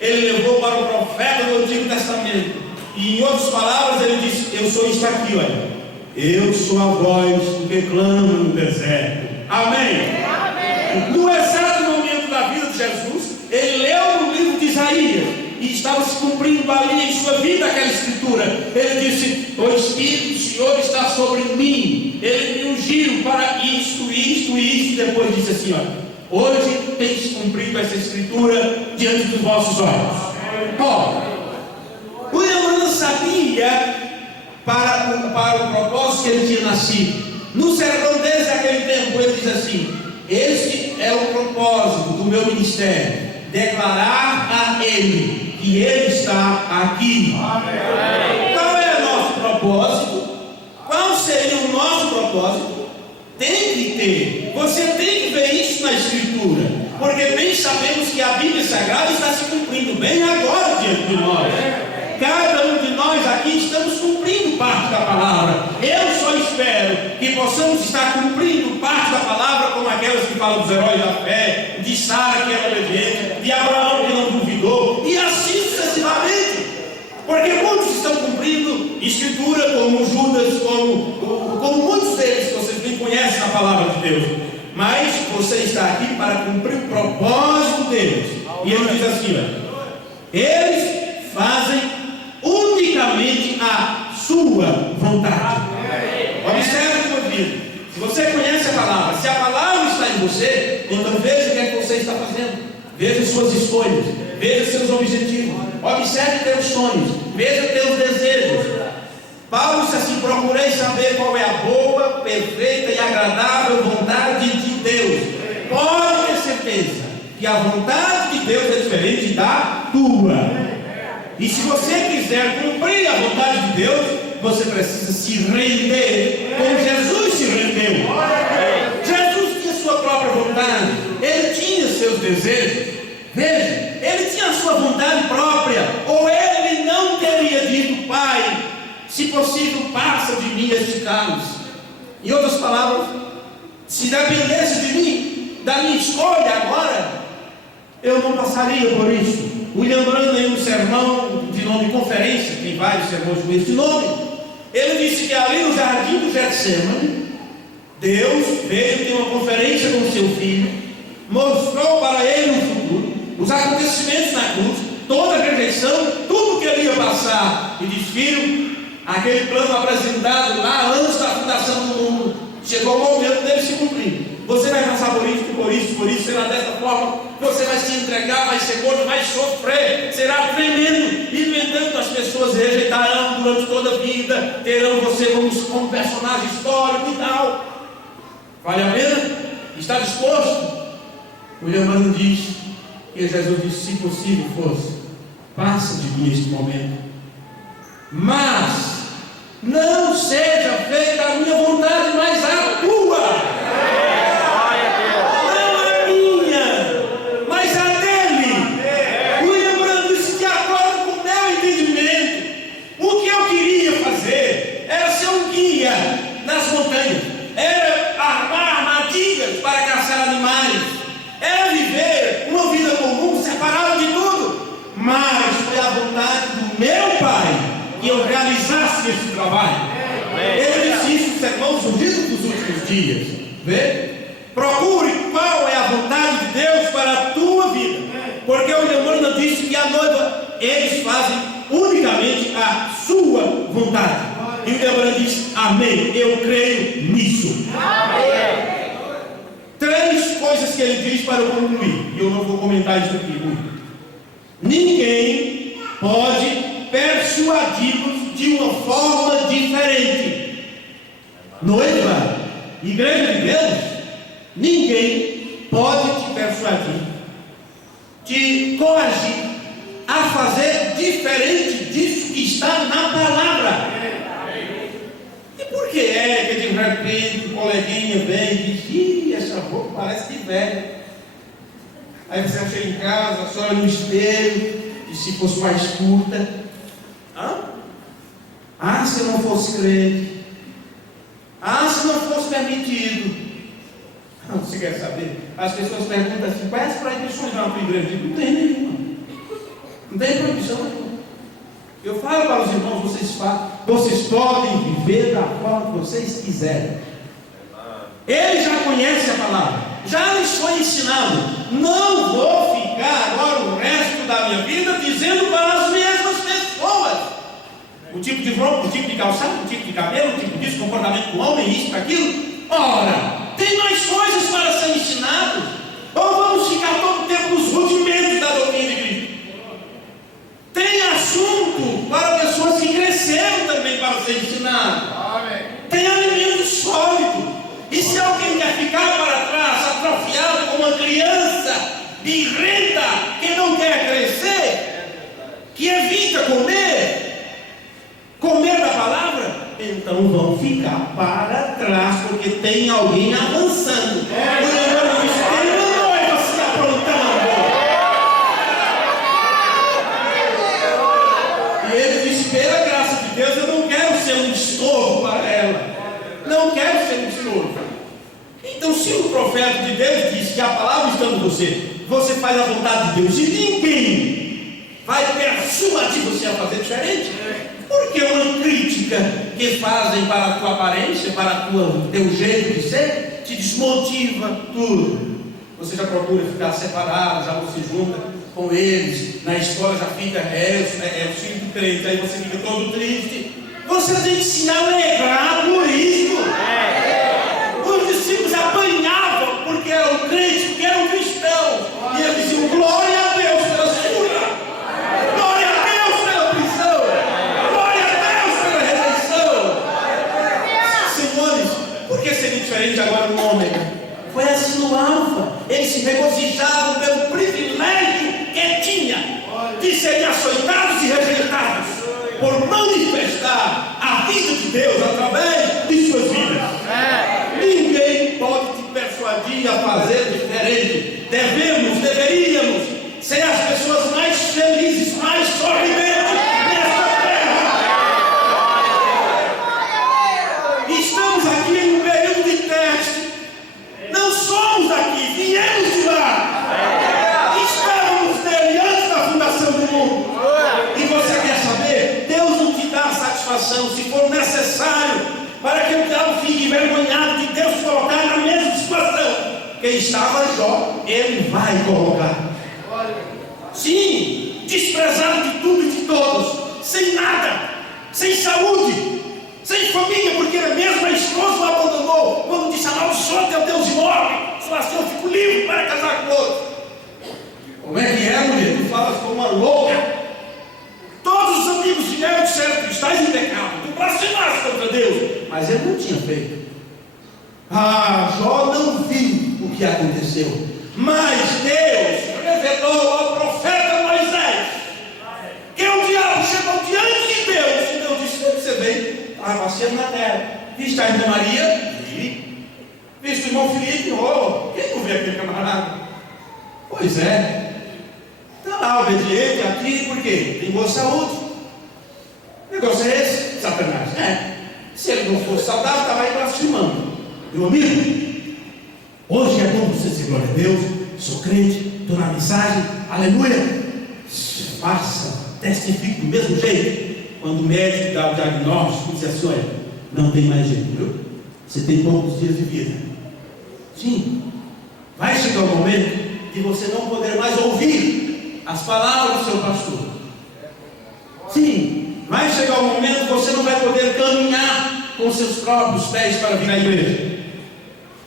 ele levou para o profeta do Antigo Testamento. E em outras palavras ele disse: eu sou isso aqui, olha. Eu sou a voz que clama no deserto. Amém? Amém. No exato momento da vida de Jesus, ele leu no livro de Isaías, e estava se cumprindo ali em sua vida aquela escritura. Ele disse: o Espírito do Senhor está sobre mim, ele me ungiu para isto, e depois disse assim: olha, hoje tem se cumprido essa escritura diante dos vossos olhos. Ora, o Emmanuel sabia para o propósito que ele tinha nascido. No sermão desde aquele tempo ele diz assim: este é o propósito do meu ministério, declarar a ele que ele está aqui. Amém. Qual é o nosso propósito? Qual seria o nosso propósito? Tem que ter, você tem que ver isso na Escritura, porque bem sabemos que a Bíblia Sagrada está se cumprindo bem agora diante de nós. Cada um de nós aqui estamos cumprindo parte da palavra. Eu só espero que possamos estar cumprindo parte da palavra, como aquelas que falam dos heróis da fé, de Sara que era obediente, de Abraão que não duvidou, e assim sucessivamente. Porque muitos estão cumprindo escritura, como Judas, como muitos deles que vocês bem conhecem na palavra de Deus. Mas você está aqui para cumprir o propósito deles. E ele diz assim: olha, eles fazem unicamente a sua vontade. Observe, meu filho, se você conhece a palavra, se a palavra está em você, então veja o que é que você está fazendo, veja suas escolhas, veja seus objetivos, observe teus sonhos, veja teus desejos. Paulo disse assim: procurei saber qual é a boa, perfeita e agradável vontade de Deus. Pode ter certeza que a vontade de Deus é diferente da tua. E se você quiser cumprir a vontade de Deus, você precisa se render como Jesus se rendeu. Jesus tinha sua própria vontade, ele tinha seus desejos. Veja, ele tinha a sua vontade própria, ou ele não teria dito: Pai, se possível, passa de mim este cálice. Em outras palavras, se dependesse de mim, da minha escolha agora, eu não passaria por isso. William Branham, em um sermão de nome Conferência, tem vários sermões com esse nome, ele disse que ali no jardim do Getsemane, Deus veio ter uma conferência com seu filho, mostrou para ele o futuro, os acontecimentos na cruz, toda a rejeição, tudo que ele ia passar, e disse: filho, aquele plano apresentado lá antes da fundação do mundo, chegou o momento dele se cumprir. Você vai passar por isso, será dessa forma, você vai se entregar, vai ser morto, vai sofrer, será tremendo. E no entanto as pessoas rejeitarão durante toda a vida, terão você como personagem histórico e tal. Vale a pena? Está disposto? O Emmanuel diz que Jesus disse: se possível fosse, passa de mim este momento, mas não seja feita a minha vontade, mas a tua. Nas montanhas, era armar armadilhas para caçar animais, era viver uma vida comum, separado de tudo, mas foi a vontade do meu Pai que eu realizasse esse trabalho. Ele disse isso no sermão surgido dos últimos dias. Vê? Procure qual é a vontade de Deus para a tua vida, porque o Emmanuel disse que a noiva, eles fazem unicamente a sua vontade. E o Emmanuel diz: amém, eu creio nisso. Amém. 3 coisas que ele diz para eu concluir, e eu não vou comentar isso aqui muito. Ninguém pode persuadi-los de uma forma diferente. Noiva, igreja de Deus, ninguém pode te persuadir, te coagir a fazer diferente disso que está na palavra. E por que é que de repente o coleguinha vem e diz: ih, essa roupa parece de velho? Aí você chega em casa, você olha no espelho, e se fosse mais curta, se não fosse crente, se não fosse permitido. Você quer saber? As pessoas perguntam assim: quais as proibições na tua igreja? Eu digo: não tem nenhuma. Não tem proibição nenhuma. Eu falo para os irmãos: vocês podem viver da forma que vocês quiserem. Ele já conhece a palavra, já lhes foi ensinado. Não vou ficar agora o resto da minha vida dizendo para as mesmas pessoas o tipo de roupa, o tipo de calçado, o tipo de cabelo, o tipo disso, comportamento com o homem, isso, aquilo. Ora, tem mais coisas para ser ensinado? Ou vamos ficar todo o tempo nos rudimentos da doutrina de Cristo? Tem assunto para pessoas que cresceram também para ser ensinado. Tem alimento sólido. E se alguém quer ficar para trás, atrofiado como uma criança birrenta, que não quer crescer, que evita comer da palavra, então vão ficar para trás, porque tem alguém avançando. Tem uma noiva se aprontando. E ele diz: pela graça de Deus, eu não quero ser um estorvo para ela. Não quero ser um estorvo. Então, se o profeta de Deus diz que a palavra está em você faz a vontade de Deus, e ninguém vai persuadir você a fazer diferente. Porque uma crítica que fazem para a tua aparência, para o teu jeito de ser, te desmotiva tudo. Você já procura ficar separado, já não se junta com eles, na escola já fica, o filho do crente, aí você fica todo triste. Você tem que se alegrar por isso. Os discípulos apanhavam porque eram crentes, porque eram cristãos, e eles diziam: glória a Deus pela cura, glória a Deus pela prisão, glória a Deus pela redenção. Senhores, por que seria diferente agora no ômega? Foi assim no alfa. Eles se regozijavam pelo privilégio que tinha de serem açoitados e rejeitados, por manifestar a vida de Deus através de suas vidas. Ninguém pode te persuadir a fazer diferente. Deveríamos ser as pessoas mais felizes, mais sorridentes nessa terra. Estamos aqui em um período de teste. Não somos daqui, viemos de lá. Estávamos nele antes da fundação do mundo. E você quer saber? Deus não te dá satisfação se for necessário para que o diabo fique envergonhado de Deus colocar na mesma situação que estava Jó. Ele vai colocar. Sim, desprezado de tudo e de todos, sem nada, sem saúde, sem família, porque ele mesmo a esposa o abandonou quando disse: amaldiçoa teu Deus e morre, só assim eu fico livre para casar com outro. Como é que é, mulher? Tu falas como uma louca. Todos os amigos de Deus disseram que estás em pecado, tu blasfemaste contra Deus, mas ele não tinha feito. Jó não viu o que aconteceu, mas Deus revelou ao profeta Moisés que o diabo chegou diante de Deus e Deus disse: onde você veio? Estava passeando na terra. Viste a irmã Maria? Vi. Viste o irmão Felipe? Quem não vê aquele camarada? Pois é. Está lá obediente a ti, por quê? Tem boa saúde. O negócio é esse, Satanás. Se ele não fosse saudável, estava aí blasfemando. Meu amigo, hoje é bom você dizer glória a Deus, sou crente, estou na mensagem, aleluia. Faça, testifique do mesmo jeito. Quando o médico dá o diagnóstico, diz assim: olha, não tem mais jeito, viu? Você tem poucos dias de vida. Sim, vai chegar o momento de você não poder mais ouvir as palavras do seu pastor. Sim, vai chegar o momento que você não vai poder caminhar com seus próprios pés para vir à igreja.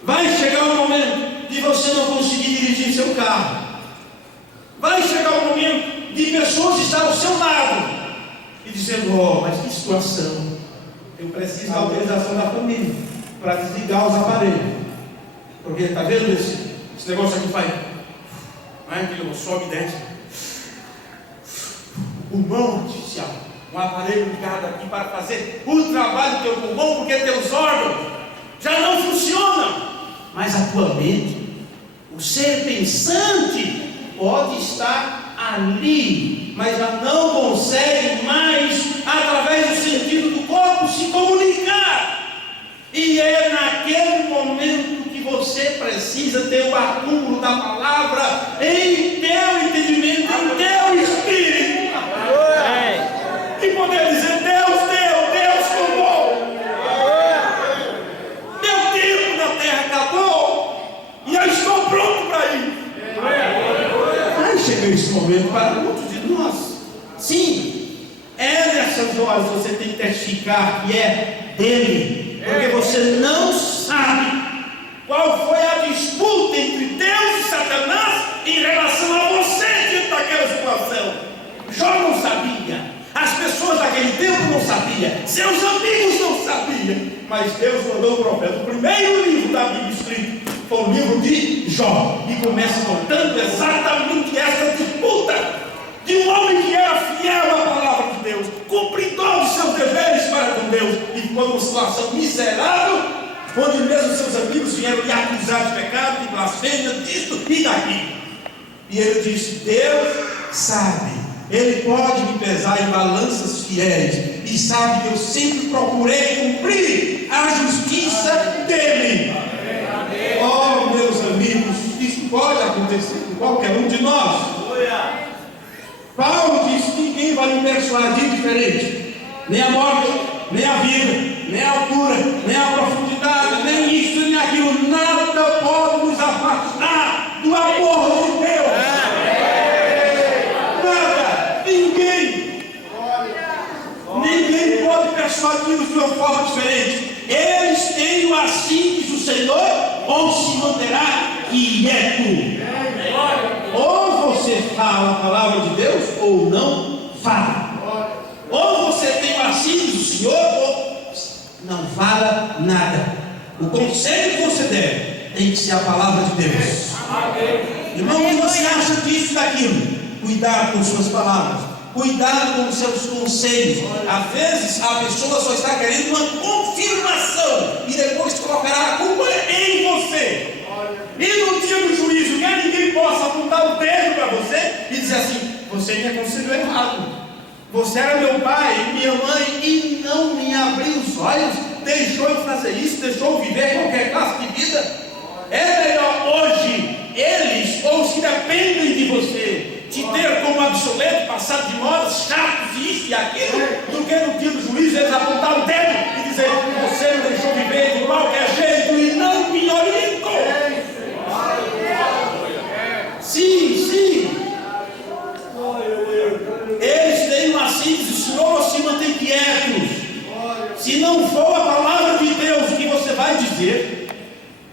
Vai chegar o momento de você não conseguir dirigir seu carro. Vai chegar o momento de pessoas estar ao seu lado e dizendo: oh, mas que situação, eu preciso da autorização da família para desligar os aparelhos, porque está vendo esse negócio aqui faz, não é que sobe e desce, o pulmão artificial, um aparelho ligado aqui para fazer o trabalho do teu pulmão, porque teus órgãos já não funcionam, mas a tua mente, o ser pensante, pode estar ali, mas já não consegue mais, através do sentido do corpo, se comunicar. E é naquele momento que você precisa ter o acúmulo da palavra em teu entendimento, em teu espírito, e poder dizer: Deus tomou, meu tempo na terra acabou, e eu estou pronto para ir. Aí chegou esse momento para muitos de nós. Sim, é nessas horas você tem que testificar que é dele, porque você não sabe qual foi a disputa entre Deus e Satanás em relação a você dentro daquela situação. Jó não sabia, as pessoas daquele tempo não sabiam, seus amigos não sabiam, mas Deus mandou o profeta. O primeiro livro da Bíblia escrito foi o livro de Jó, e começa contando exatamente essa disputa de um homem que era fiel à palavra de Deus, cumpridor de seus deveres para com Deus, e ficou numa situação miserável, onde mesmo seus amigos vieram lhe acusar de pecado, de blasfêmia, disso e daquilo. E ele disse: Deus sabe, Ele pode me pesar em balanças fiéis, e sabe que eu sempre procurei cumprir a justiça dele. Oh, meus amigos, isso pode acontecer com qualquer um de nós. Paulo disse: ninguém vai me persuadir diferente, nem a morte, nem a vida, nem a altura, nem a profundidade, nem isso, nem aquilo, nada pode nos afastar do amor de Deus. Nada, ninguém pode persuadi-los de uma forma diferente. Eles têm o assim diz o Senhor, ou se manterá quieto. Ou você fala a palavra de Deus, ou não fala. Ou você tem o assim diz o Senhor, ou não fala nada. O conselho que você der tem que ser a palavra de Deus. Irmão, o que você acha disso e daquilo? Cuidado com suas palavras, cuidado com os seus conselhos. Às vezes a pessoa só está querendo uma confirmação, e depois colocará a culpa em você. E no dia do juízo, que ninguém possa apontar o dedo para você e dizer assim: você me aconselhou errado, você era meu pai e minha mãe e não me abriu os olhos, deixou eu fazer isso, deixou eu viver qualquer classe de vida. É melhor hoje eles, ou os que dependem de você, te ter como obsoleto, passado de moda, chatos, isso e aquilo, do que no dia do juízo eles apontar o dedo e dizer: você me deixou viver de qualquer jeito e não me orientou. Sim, eles têm uma síntese: Senhor, se mantém quietos. Se não for a palavra de Deus que você vai dizer,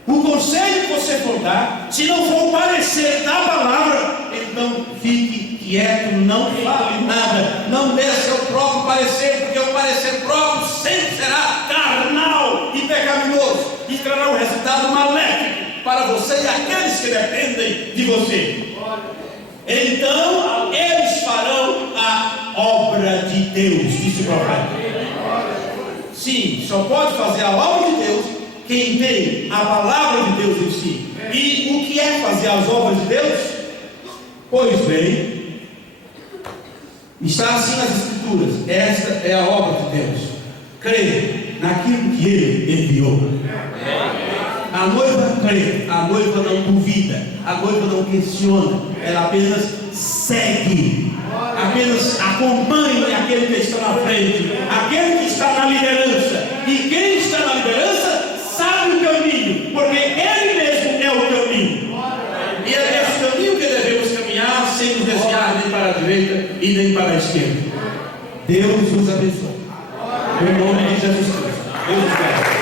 o conselho que você for dar, se não for o parecer da palavra, então fique quieto, não fale nada, não dê seu próprio parecer, porque o parecer próprio sempre será carnal e pecaminoso, e trará um resultado maléfico para você e aqueles que dependem de você. Então eles farão a obra de Deus, disse o profeta. Sim, só pode fazer a obra de Deus quem tem a palavra de Deus em si. E o que é fazer as obras de Deus? Pois bem, está assim nas Escrituras: esta é a obra de Deus, crer naquilo que Ele enviou. A noiva crê, a noiva não duvida, a noiva não questiona, ela apenas segue, apenas acompanha aquele que está na frente, aquele que está na liderança. E quem está na liderança sabe o caminho, porque Ele mesmo é o caminho. E é esse caminho que devemos caminhar, sem nos desviar nem para a direita e nem para a esquerda. Deus nos abençoe. Em nome de Jesus Cristo. Deus nos abençoe.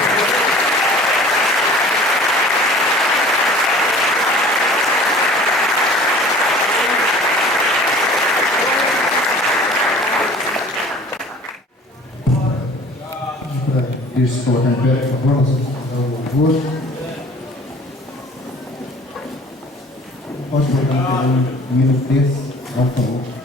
pedir se colocar em pé, por favor, nós vamos cantar o louvor. Pode colocar um hino desse, por favor.